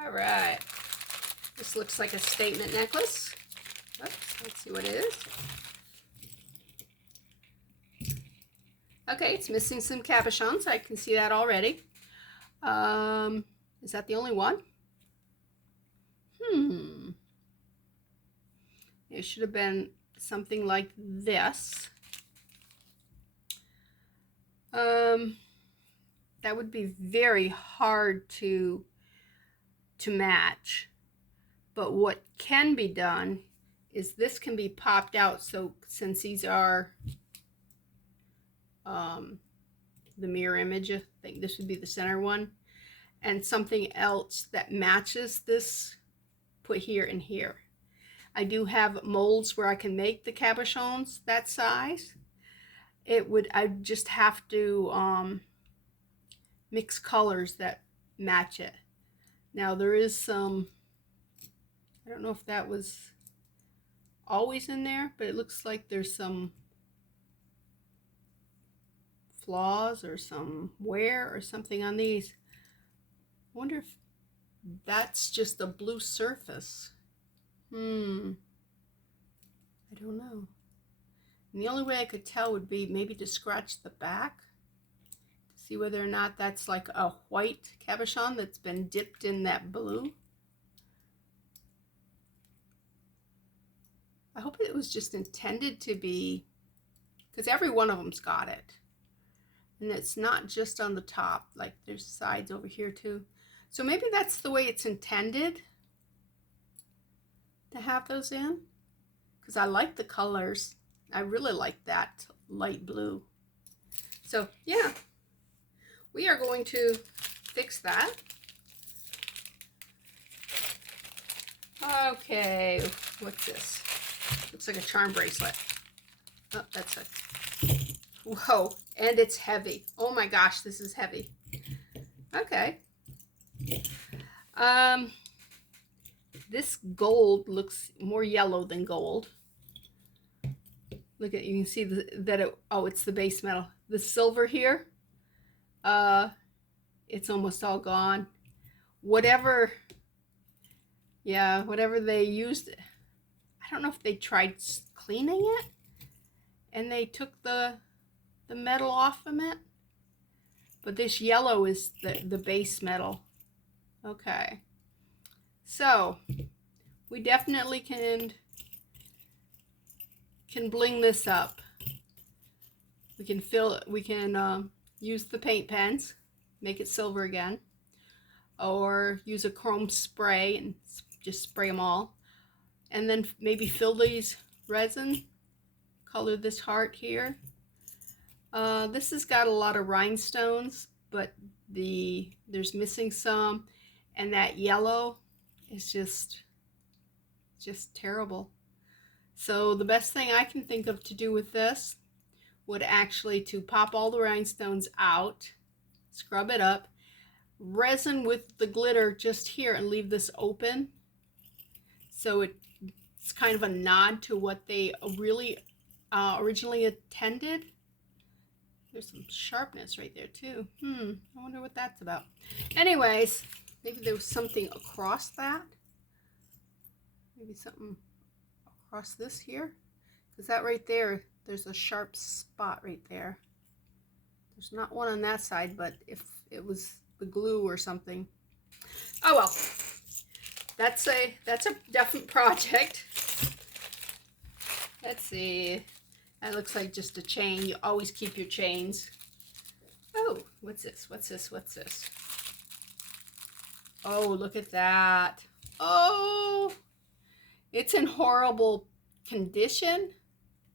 All right. This looks like a statement necklace. Oops, let's see what it is. Okay, it's missing some cabochons. I can see that already. Is that the only one? It should have been something like this. Um, that would be very hard to match. But what can be done is this can be popped out. So since these are the mirror image, I think this would be the center one, and something else that matches this put here and here. I do have molds where I can make the cabochons that size. I just have to mix colors that match it. Now there is some, I don't know if that was always in there, but it looks like there's some flaws or some wear or something on these. I wonder if that's just a blue surface. I don't know. And the only way I could tell would be maybe to scratch the back to see whether or not that's like a white cabochon that's been dipped in that blue. I hope it was just intended to be, because every one of them's got it. And it's not just on the top, like there's sides over here too. So maybe that's the way it's intended to have those in, because I like the colors. I really like that light blue. So yeah, we are going to fix that. Okay, what's this? Looks like a charm bracelet. Oh, that's a, whoa, and it's heavy. Oh my gosh, this is heavy. Okay. This gold looks more yellow than gold. Look at, you can see that it, oh, it's the base metal. The silver here, it's almost all gone. Whatever, yeah, whatever they used, I don't know if they tried cleaning it and they took the metal off of it. But this yellow is the base metal. Okay. So we definitely can bling this up. We can use the paint pens, make it silver again, or use a chrome spray and just spray them all. And then maybe fill these resin, color this heart here. This has got a lot of rhinestones, but there's missing some, and that yellow is just terrible. So the best thing I can think of to do with this would actually to pop all the rhinestones out, scrub it up, resin with the glitter just here, and leave this open. So it's kind of a nod to what they really originally intended. There's some sharpness right there too. I wonder what that's about. Anyways, maybe there was something across that. Maybe something across this here. Because that right there, there's a sharp spot right there. There's not one on that side, but if it was the glue or something. Oh well. That's a definite project. Let's see. That looks like just a chain. You always keep your chains. Oh, what's this? What's this? What's this? Oh, look at that. Oh, it's in horrible condition,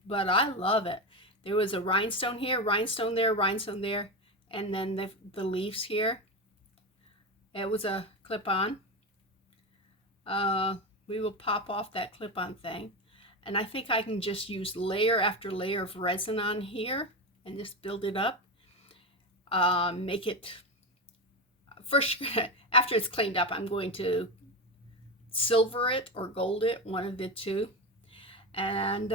but I love it. There was a rhinestone here, rhinestone there, and then the leaves here. It was a clip-on. We will pop off that clip-on thing. And I think I can just use layer after layer of resin on here and just build it up. Make it, first, after it's cleaned up, I'm going to silver it or gold it, one of the two. And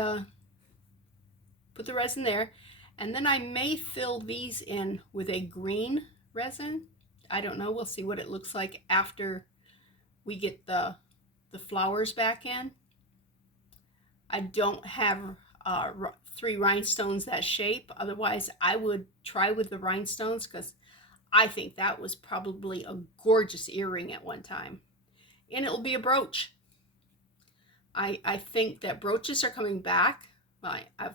put the resin there. And then I may fill these in with a green resin. I don't know, we'll see what it looks like after we get the flowers back in. I don't have 3 rhinestones that shape. Otherwise, I would try with the rhinestones because I think that was probably a gorgeous earring at one time. And it will be a brooch. I think that brooches are coming back. I've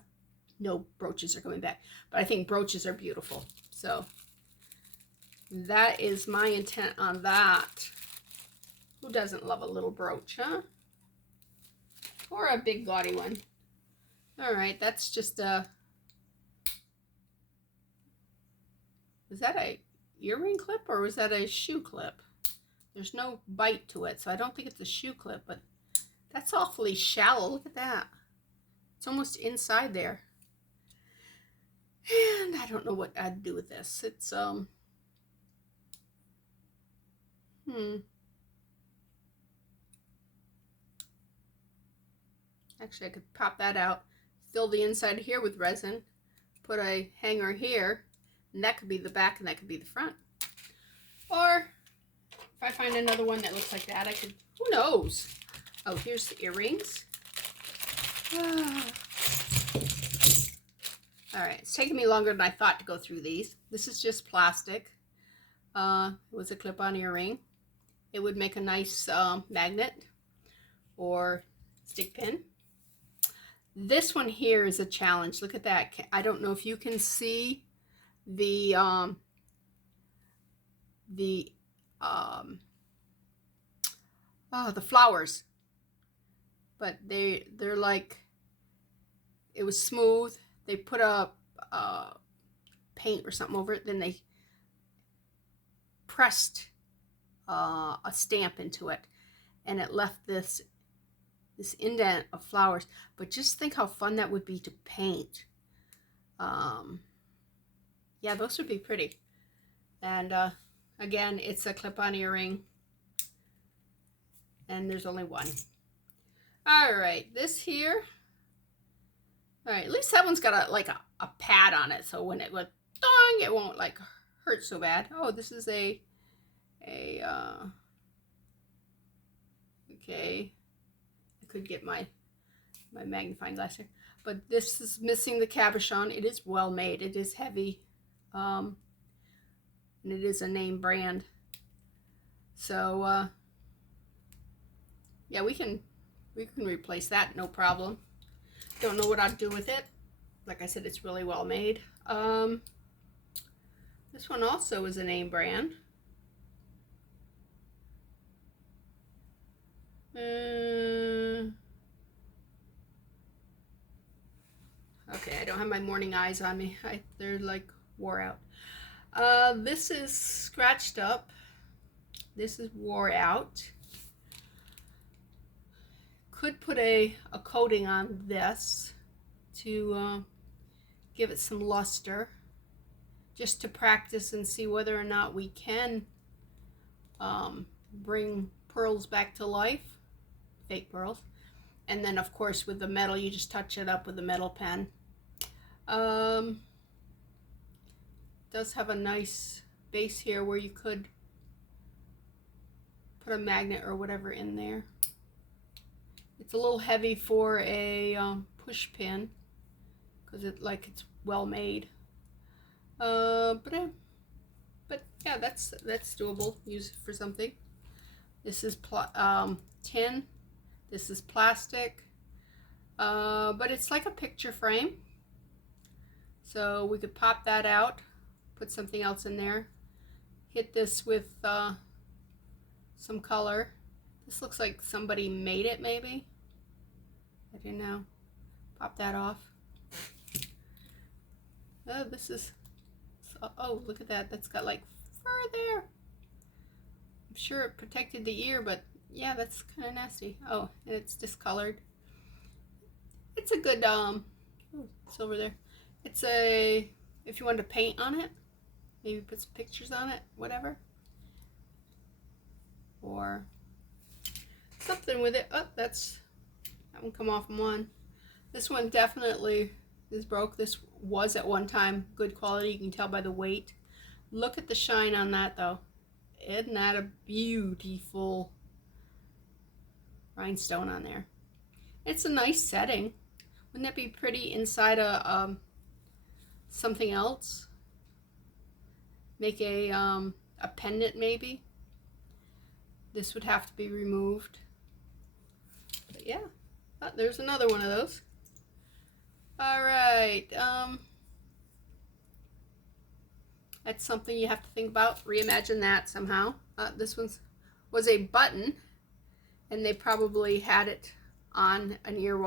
no brooches are coming back. But I think brooches are beautiful. So that is my intent on that. Who doesn't love a little brooch, huh? Or a big gaudy one. All right, that's just a... Was that a earring clip or was that a shoe clip? There's no bite to it, so I don't think it's a shoe clip, but that's awfully shallow. Look at that. It's almost inside there. And I don't know what I'd do with this. It's, Actually, I could pop that out, fill the inside here with resin, put a hanger here, and that could be the back and that could be the front. Or if I find another one that looks like that, I could, who knows? Oh, here's the earrings. All right, it's taking me longer than I thought to go through these. This is just plastic. It was a clip-on earring. It would make a nice magnet or stick pin. This one here is a challenge. Look at that. I don't know if you can see the flowers, but they're like, it was smooth. They put a paint or something over it, then they pressed a stamp into it, and it left this indent of flowers. But just think how fun that would be to paint. Yeah, those would be pretty. And again, it's a clip-on earring, and there's only one. All right, this here. All right, at least that one's got a pad on it, so when it would dong, it won't like hurt so bad. Oh, this is okay. I could get my magnifying glass here, but this is missing the cabochon. It is well made. It is heavy, and it is a name brand. So yeah, we can replace that, no problem. Don't know what I'd do with it. Like I said, it's really well made. This one also is a name brand. Okay, I don't have my morning eyes on me. They're like wore out. This is scratched up. This is wore out. Could put a coating on this to give it some luster, just to practice and see whether or not we can bring pearls back to life, fake pearls. And then of course with the metal, you just touch it up with a metal pen. Does have a nice base here where you could put a magnet or whatever in there. It's a little heavy for a push pin because it's well made. But yeah, that's doable. Use it for something. This is tin. This is plastic. But it's like a picture frame. So we could pop that out, put something else in there, hit this with some color. This looks like somebody made it, maybe. I don't know. Pop that off. Oh, this is, oh, look at that. That's got like fur there. I'm sure it protected the ear, but yeah, that's kind of nasty. Oh, and it's discolored. It's a good, it's over there. It's a, if you wanted to paint on it, maybe put some pictures on it, whatever. Or something with it. Oh, that one come off in one. This one definitely is broke. This was at one time good quality. You can tell by the weight. Look at the shine on that though. Isn't that a beautiful rhinestone on there? It's a nice setting. Wouldn't that be pretty inside a something else? Make a pendant maybe. This would have to be removed. But yeah, oh, there's another one of those. All right. right. That's something you have to think about. Reimagine that somehow. This one was a button, and they probably had it on an ear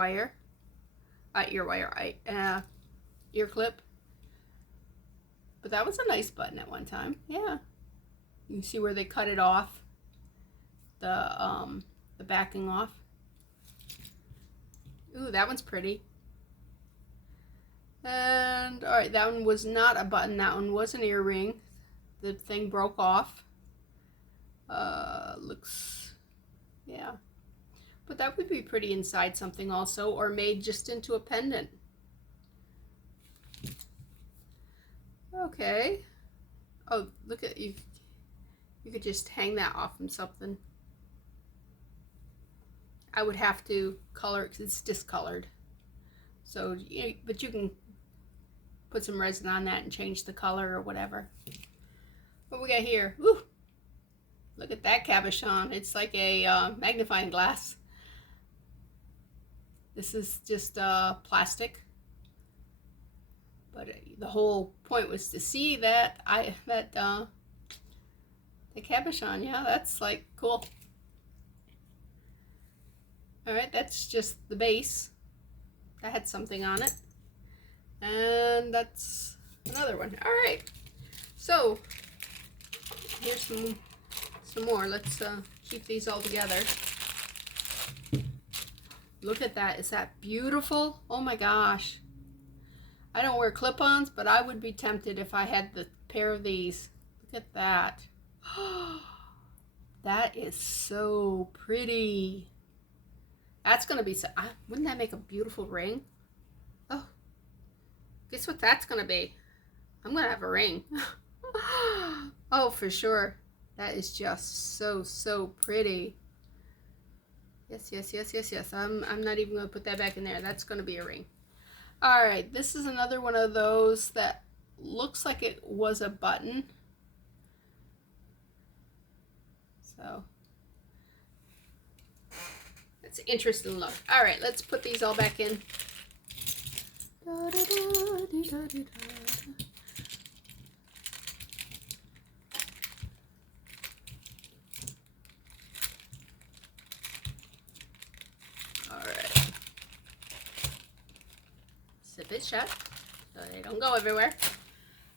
clip. But that was a nice button at one time. Yeah. You can see where they cut it off, the backing off. Ooh, that one's pretty. And all right, that one was not a button. That one was an earring. The thing broke off. Looks, yeah. But that would be pretty inside something also, or made just into a pendant. Okay. Oh, look at you. You could just hang that off from something. I would have to color it because it's discolored. So, but you can put some resin on that and change the color or whatever. What we got here? Woo! Look at that cabochon. It's like a magnifying glass. This is just plastic. But the whole point was to see that the cabochon. Yeah, that's like cool. All right, that's just the base. That had something on it. And that's another one. All right. So here's some more. Let's keep these all together. Look at that. Is that beautiful? Oh my gosh. I don't wear clip-ons, but I would be tempted if I had the pair of these. Look at that. That is so pretty. That's going to be so... wouldn't that make a beautiful ring? Oh. Guess what that's going to be? I'm going to have a ring. Oh, for sure. That is just so pretty. Yes. I'm not even going to put that back in there. That's going to be a ring. All right, this is another one of those that looks like it was a button. So it's an interesting look. All right, let's put these all back in. All right. Zip it shut so they don't go everywhere.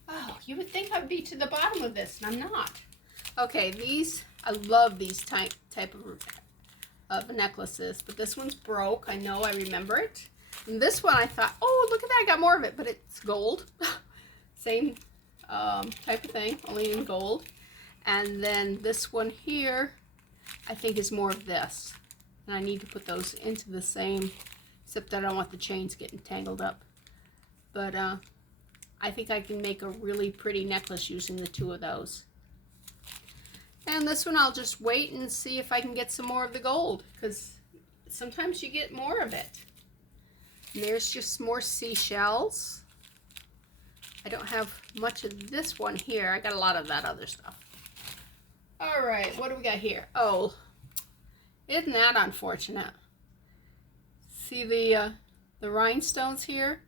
Oh, you would think I would be to the bottom of this, and I'm not. Okay, these, I love these type of necklaces, but this one's broke. I know, I remember it. And this one I thought, oh, look at that, I got more of it, but it's gold. Same type of thing, only in gold. And then this one here, I think is more of this. And I need to put those into the same, except that I don't want the chains getting tangled up. But I think I can make a really pretty necklace using the two of those. And this one I'll just wait and see if I can get some more of the gold, because sometimes you get more of it. And there's just more seashells. I don't have much of this one here. I got a lot of that other stuff. All right, what do we got here? Oh, isn't that unfortunate? See the rhinestones here?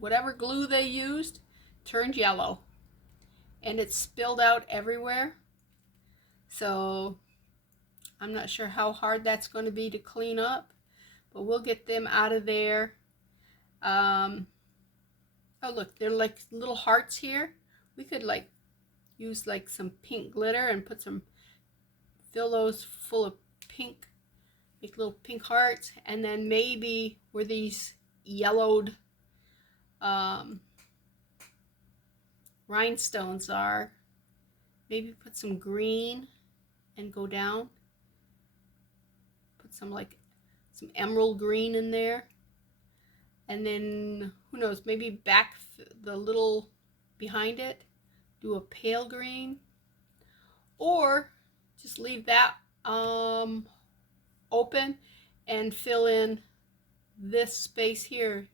Whatever glue they used turned yellow, and it spilled out everywhere. So I'm not sure how hard that's going to be to clean up, but we'll get them out of there. Oh look, they're like little hearts here. We could like use like some pink glitter and fill those full of pink, make little pink hearts, and then maybe where these yellowed rhinestones are, maybe put some green and go down. Put some emerald green in there. And then, who knows, maybe back the little behind it, do a pale green. Or just leave that open and fill in this space here,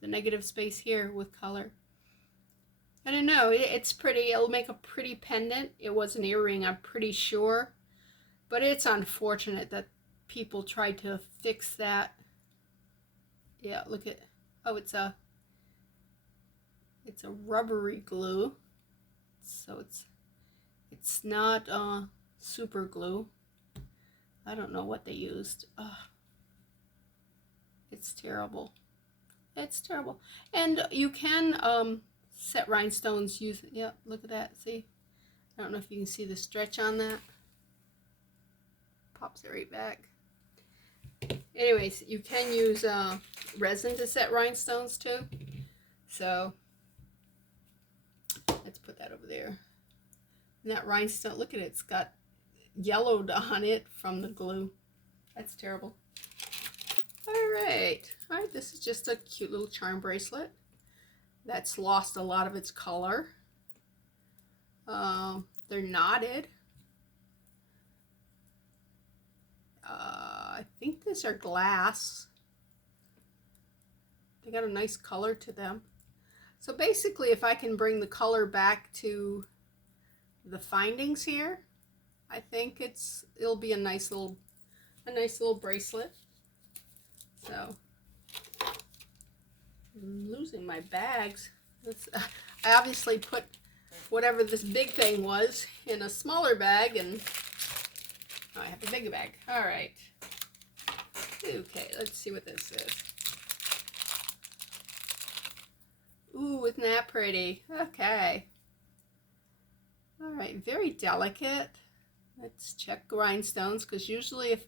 the negative space here, with color. I don't know, it's pretty. It'll make a pretty pendant. It was an earring, I'm pretty sure. But it's unfortunate that people tried to fix that. Yeah, look at, oh, it's a It's a rubbery glue, so it's not super glue. I don't know what they used. It's terrible. It's terrible. And you can set rhinestones using, yeah, look at that, see? I don't know if you can see the stretch on that. Pops it right back. Anyways, you can use resin to set rhinestones too. So let's put that over there. And that rhinestone, look at it, it's got yellowed on it from the glue. That's terrible. Alright, this is just a cute little charm bracelet that's lost a lot of its color. They're knotted. I think these are glass. They got a nice color to them. So basically, if I can bring the color back to the findings here, I think it'll be a nice little bracelet. So I'm losing my bags. I obviously put whatever this big thing was in a smaller bag, and I have a bigger bag. All right. Okay, let's see what this is. Ooh, isn't that pretty? Okay. All right, very delicate. Let's check rhinestones, because usually if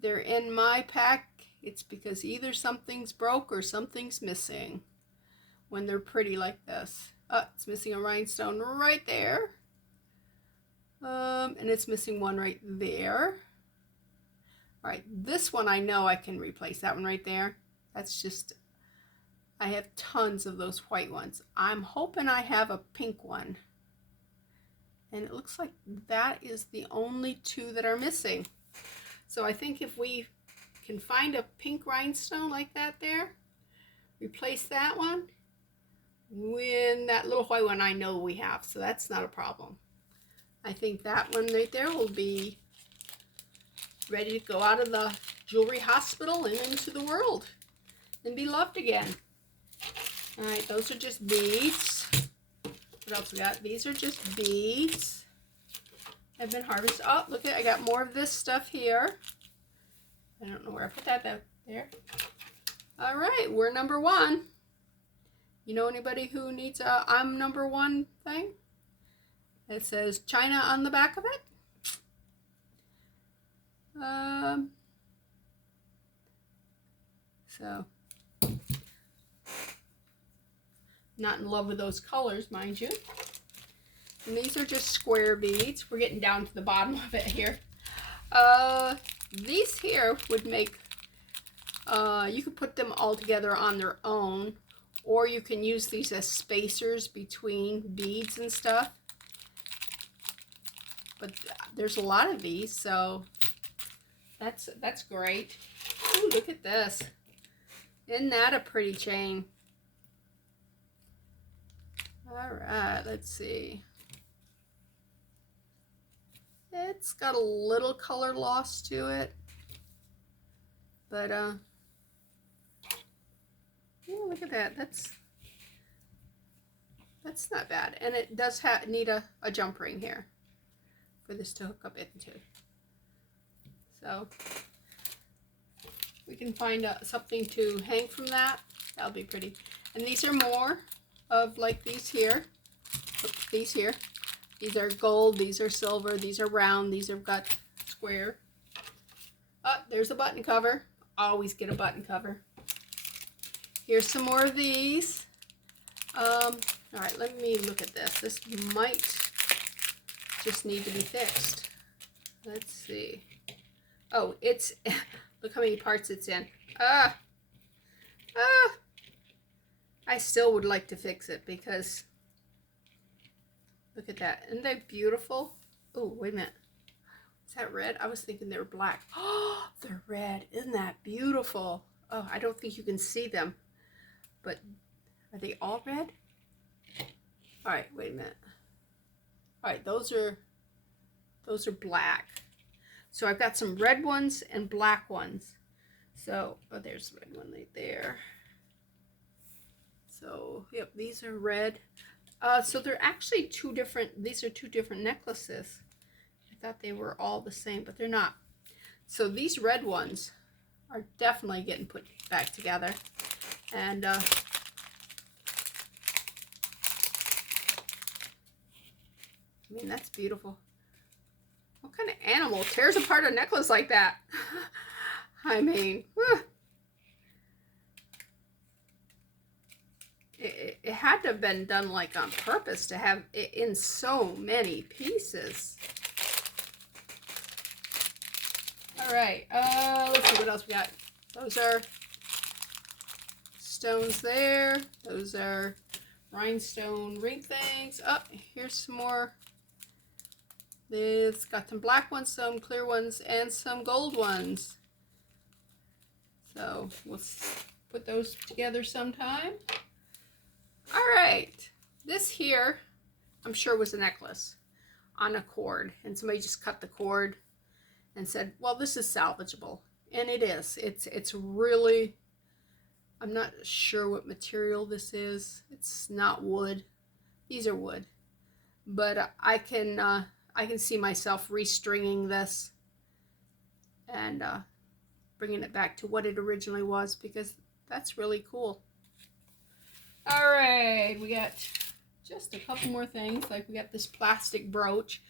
they're in my pack, it's because either something's broke or something's missing when they're pretty like this. Oh, it's missing a rhinestone right there. And it's missing one right there. All right, this one I know I can replace. That one right there. That's just, I have tons of those white ones. I'm hoping I have a pink one. And it looks like that is the only two that are missing. So I think if we can find a pink rhinestone like that there, replace that one, when that little white one I know we have, so that's not a problem. I think that one right there will be ready to go out of the jewelry hospital and into the world and be loved again. All right, those are just beads. What else we got? These are just beads. Have been harvested. Oh, look at, I got more of this stuff here. I don't know where I put that there. All right, we're number one. You know anybody who needs a I'm number one thing? It says China on the back of it. So, not in love with those colors, mind you. And these are just square beads. We're getting down to the bottom of it here. These here would make, you could put them all together on their own, or you can use these as spacers between beads and stuff. But there's a lot of these, so that's great. Ooh, look at this. Isn't that a pretty chain? All right, let's see. It's got a little color loss to it, but yeah, look at that. That's not bad, and it does need a jump ring here for this to hook up into. So we can find something to hang from that. That'll be pretty. And these are more of like these here. Look, these here. These are gold, these are silver, these are round, these have got square. Oh, there's a button cover. Always get a button cover. Here's some more of these. All right, let me look at this. This might just need to be fixed. Let's see. Oh, it's, look how many parts it's in. I still would like to fix it because look at that. Isn't that beautiful? Oh, wait a minute. Is that red? I was thinking they were black. Oh, they're red. Isn't that beautiful? Oh, I don't think you can see them. But are they all red? All right, wait a minute. All right, those are black. So I've got some red ones and black ones. So, oh, there's the red one right there. So, yep, these are red. So they're actually two different, these are two different necklaces. I thought they were all the same, but they're not. So these red ones are definitely getting put back together. And I mean, that's beautiful. What kind of animal tears apart a necklace like that? I mean, it had to have been done like on purpose to have it in so many pieces. All right, let's see what else we got. Those are stones there. Those are rhinestone ring things. Oh, here's some more. It's got some black ones, some clear ones, and some gold ones. So we'll put those together sometime. All right, this here, I'm sure was a necklace on a cord, and somebody just cut the cord and said, well, this is salvageable. And it is. It's really, I'm not sure what material this is. It's not wood. These are wood. But I can see myself restringing this and bringing it back to what it originally was, because that's really cool. All right, we got just a couple more things. Like we got this plastic brooch.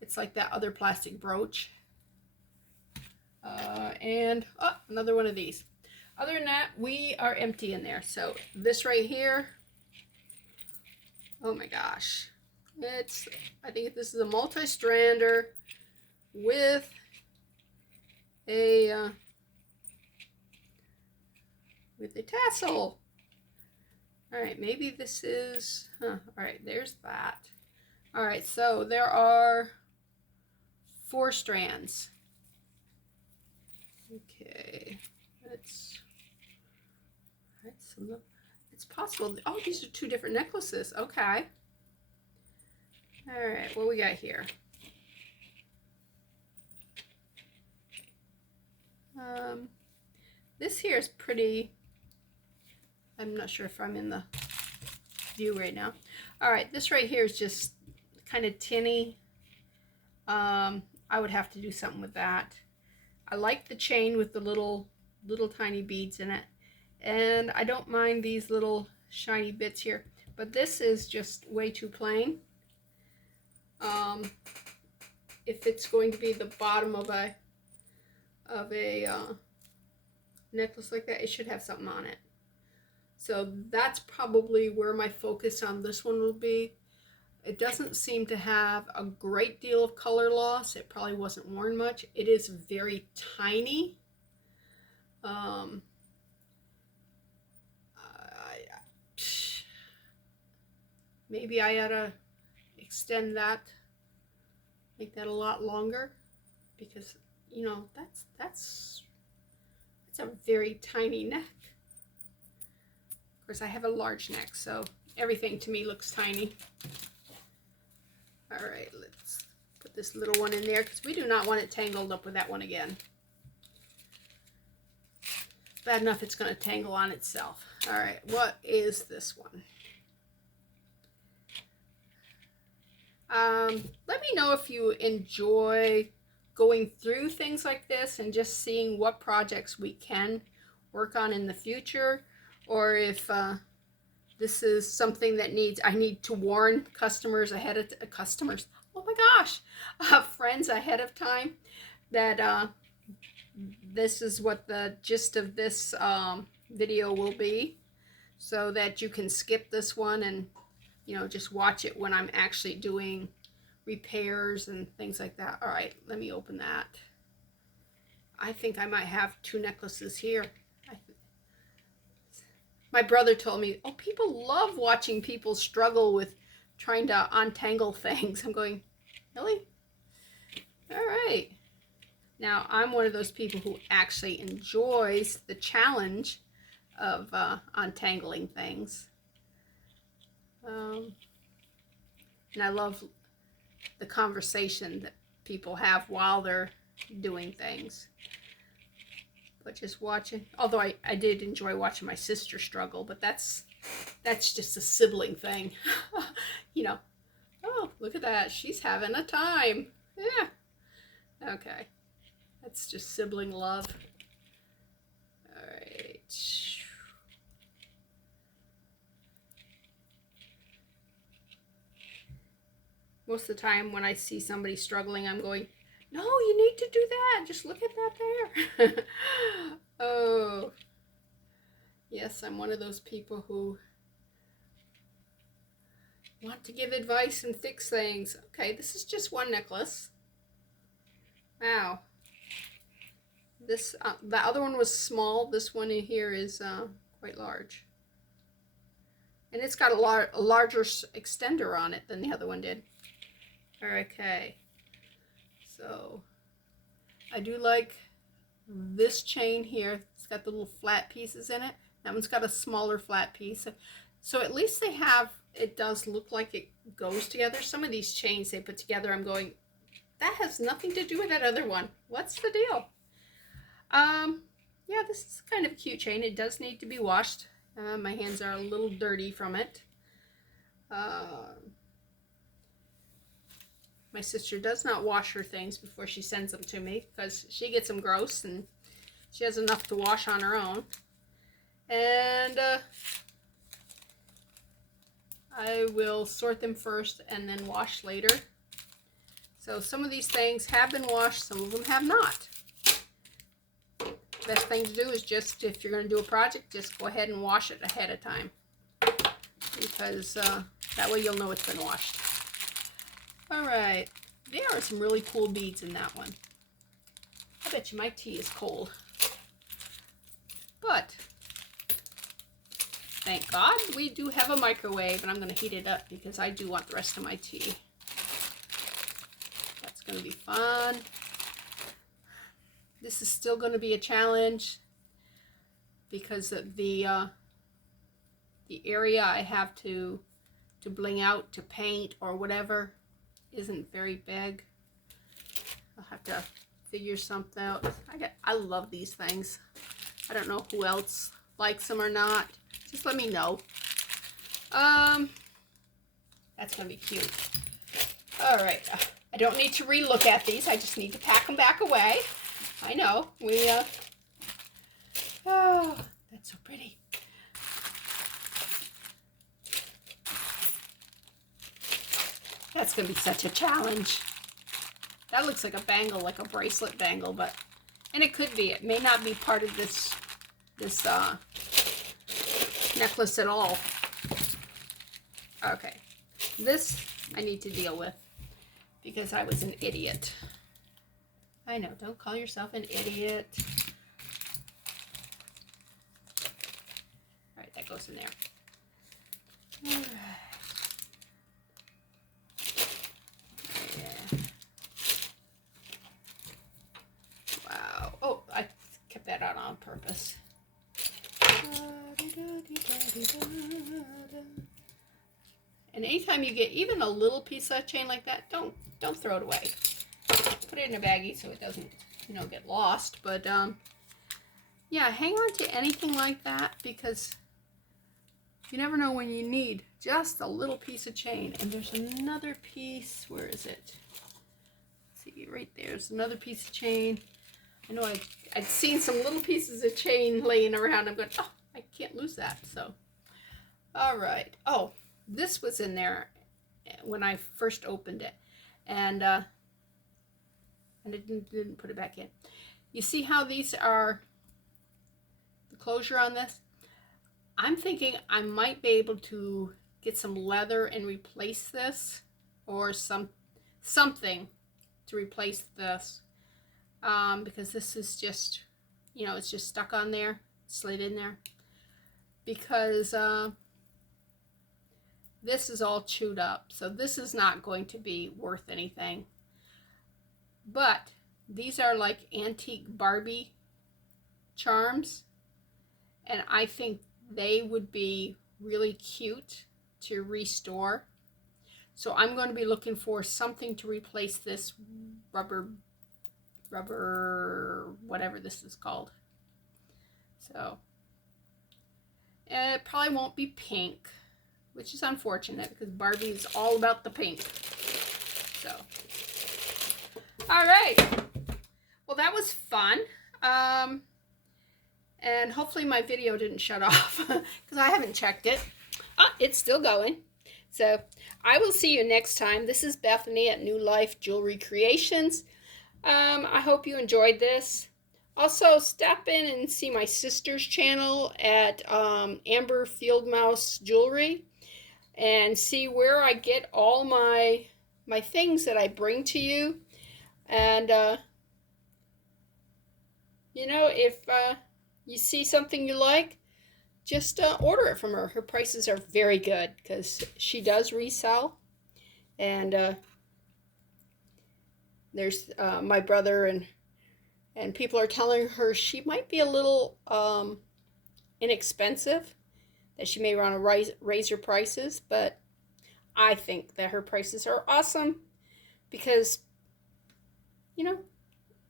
It's like that other plastic brooch. And another one of these. Other than that, we are empty in there. So this right here, oh my gosh. I think this is a multi-strander with a tassel. All right, maybe this is, all right, there's that. All right, so there are 4 strands. Okay, it's possible. Oh, these are 2 different necklaces. Okay. All right, what we got here? This here is pretty. I'm not sure if I'm in the view right now. All right, this right here is just kind of tinny. I would have to do something with that. I like the chain with the little tiny beads in it. And I don't mind these little shiny bits here. But this is just way too plain. If it's going to be the bottom of a necklace like that, it should have something on it. So that's probably where my focus on this one will be. It doesn't seem to have a great deal of color loss. It probably wasn't worn much. It is very tiny. Maybe I ought to extend that, make that a lot longer, because you know that's a very tiny neck. Of course, I have a large neck, so everything to me looks tiny. All right, let's put this little one in there because we do not want it tangled up with that one again. Bad enough it's going to tangle on itself. All right, what is this one? Let me know if you enjoy going through things like this and just seeing what projects we can work on in the future, or if this is something that I need to warn customers ahead of customers. Oh my gosh, friends ahead of time that this is what the gist of this video will be, so that you can skip this one and just watch it when I'm actually doing repairs and things like that. All right, let me open that. I think I might have 2 necklaces here. My brother told me, oh, people love watching people struggle with trying to untangle things. I'm going, really? All right. Now, I'm one of those people who actually enjoys the challenge of untangling things. And I love the conversation that people have while they're doing things. But just watching, although I did enjoy watching my sister struggle, but that's That's just a sibling thing. You know, oh, look at that. She's having a time. Yeah. Okay. That's just sibling love. All right. Most of the time when I see somebody struggling, I'm going, no, you need to do that. Just look at that there. Oh, yes, I'm one of those people who want to give advice and fix things. Okay, this is just one necklace. Wow. This the other one was small. This one in here is quite large. And it's got a larger extender on it than the other one did. Okay. So I do like this chain here. It's got the little flat pieces in it. That one's got a smaller flat piece. So at least they have, it does look like it goes together. Some of these chains they put together, I'm going, that has nothing to do with that other one. What's the deal? Yeah, this is kind of a cute chain. It does need to be washed. My hands are a little dirty from it. My sister does not wash her things before she sends them to me because she gets them gross and she has enough to wash on her own. And I will sort them first and then wash later. So some of these things have been washed, some of them have not. Best thing to do is just, if you're going to do a project, just go ahead and wash it ahead of time. Because that way you'll know it's been washed. Alright, there are some really cool beads in that one. I bet you my tea is cold. But, thank God we do have a microwave, and I'm going to heat it up because I do want the rest of my tea. That's going to be fun. This is still going to be a challenge because of the area I have to bling out, to paint or whatever, isn't very big. I'll have to figure something out. I love these things. I don't know who else likes them or not. Just let me know. That's gonna be cute. All right, I don't need to re-look at these. I just need to pack them back away. I know, oh, that's so pretty. That's gonna be such a challenge. That looks like a bangle, like a bracelet bangle, and it could be. It may not be part of this necklace at all. Okay, this I need to deal with because I was an idiot. I know, don't call yourself an idiot. All right, that goes in there. All right. Yeah. Wow. Oh, I kept that out on purpose. And anytime you get even a little piece of chain like that, don't throw it away. Put it in a baggie so it doesn't, get lost. But yeah, hang on to anything like that because you never know when you need just a little piece of chain. And there's another piece. Where is it? Let's see, right there's another piece of chain. I know I'd seen some little pieces of chain laying around. I'm going, oh, I can't lose that. So, all right. Oh, this was in there when I first opened it, and I didn't put it back in. You see how these are, the closure on this? I'm thinking I might be able to get some leather and replace this, or something to replace this, because this is just, it's just stuck on there, slid in there, because this is all chewed up, so this is not going to be worth anything. But these are like antique Barbie charms, and I think they would be really cute to restore. So I'm going to be looking for something to replace this rubber, whatever this is called. So And it probably won't be pink, which is unfortunate because Barbie is all about the pink. So, all right. Well, that was fun. And hopefully my video didn't shut off because I haven't checked it. Oh, it's still going. So I will see you next time. This is Bethany at New Life Jewelry Creations. I hope you enjoyed this. Also, step in and see my sister's channel at Amber Fieldmouse Jewelry and see where I get all my things that I bring to you. And, you know, if you see something you like, just order it from her. Her prices are very good because she does resell. And there's my brother and people are telling her she might be a little inexpensive, that she may want to raise her prices, but I think that her prices are awesome because, you know,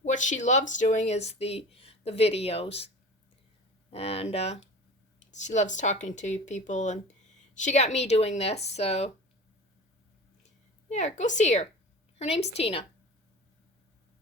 what she loves doing is the videos, and she loves talking to people, and she got me doing this, so yeah, go see her. Her name's Tina.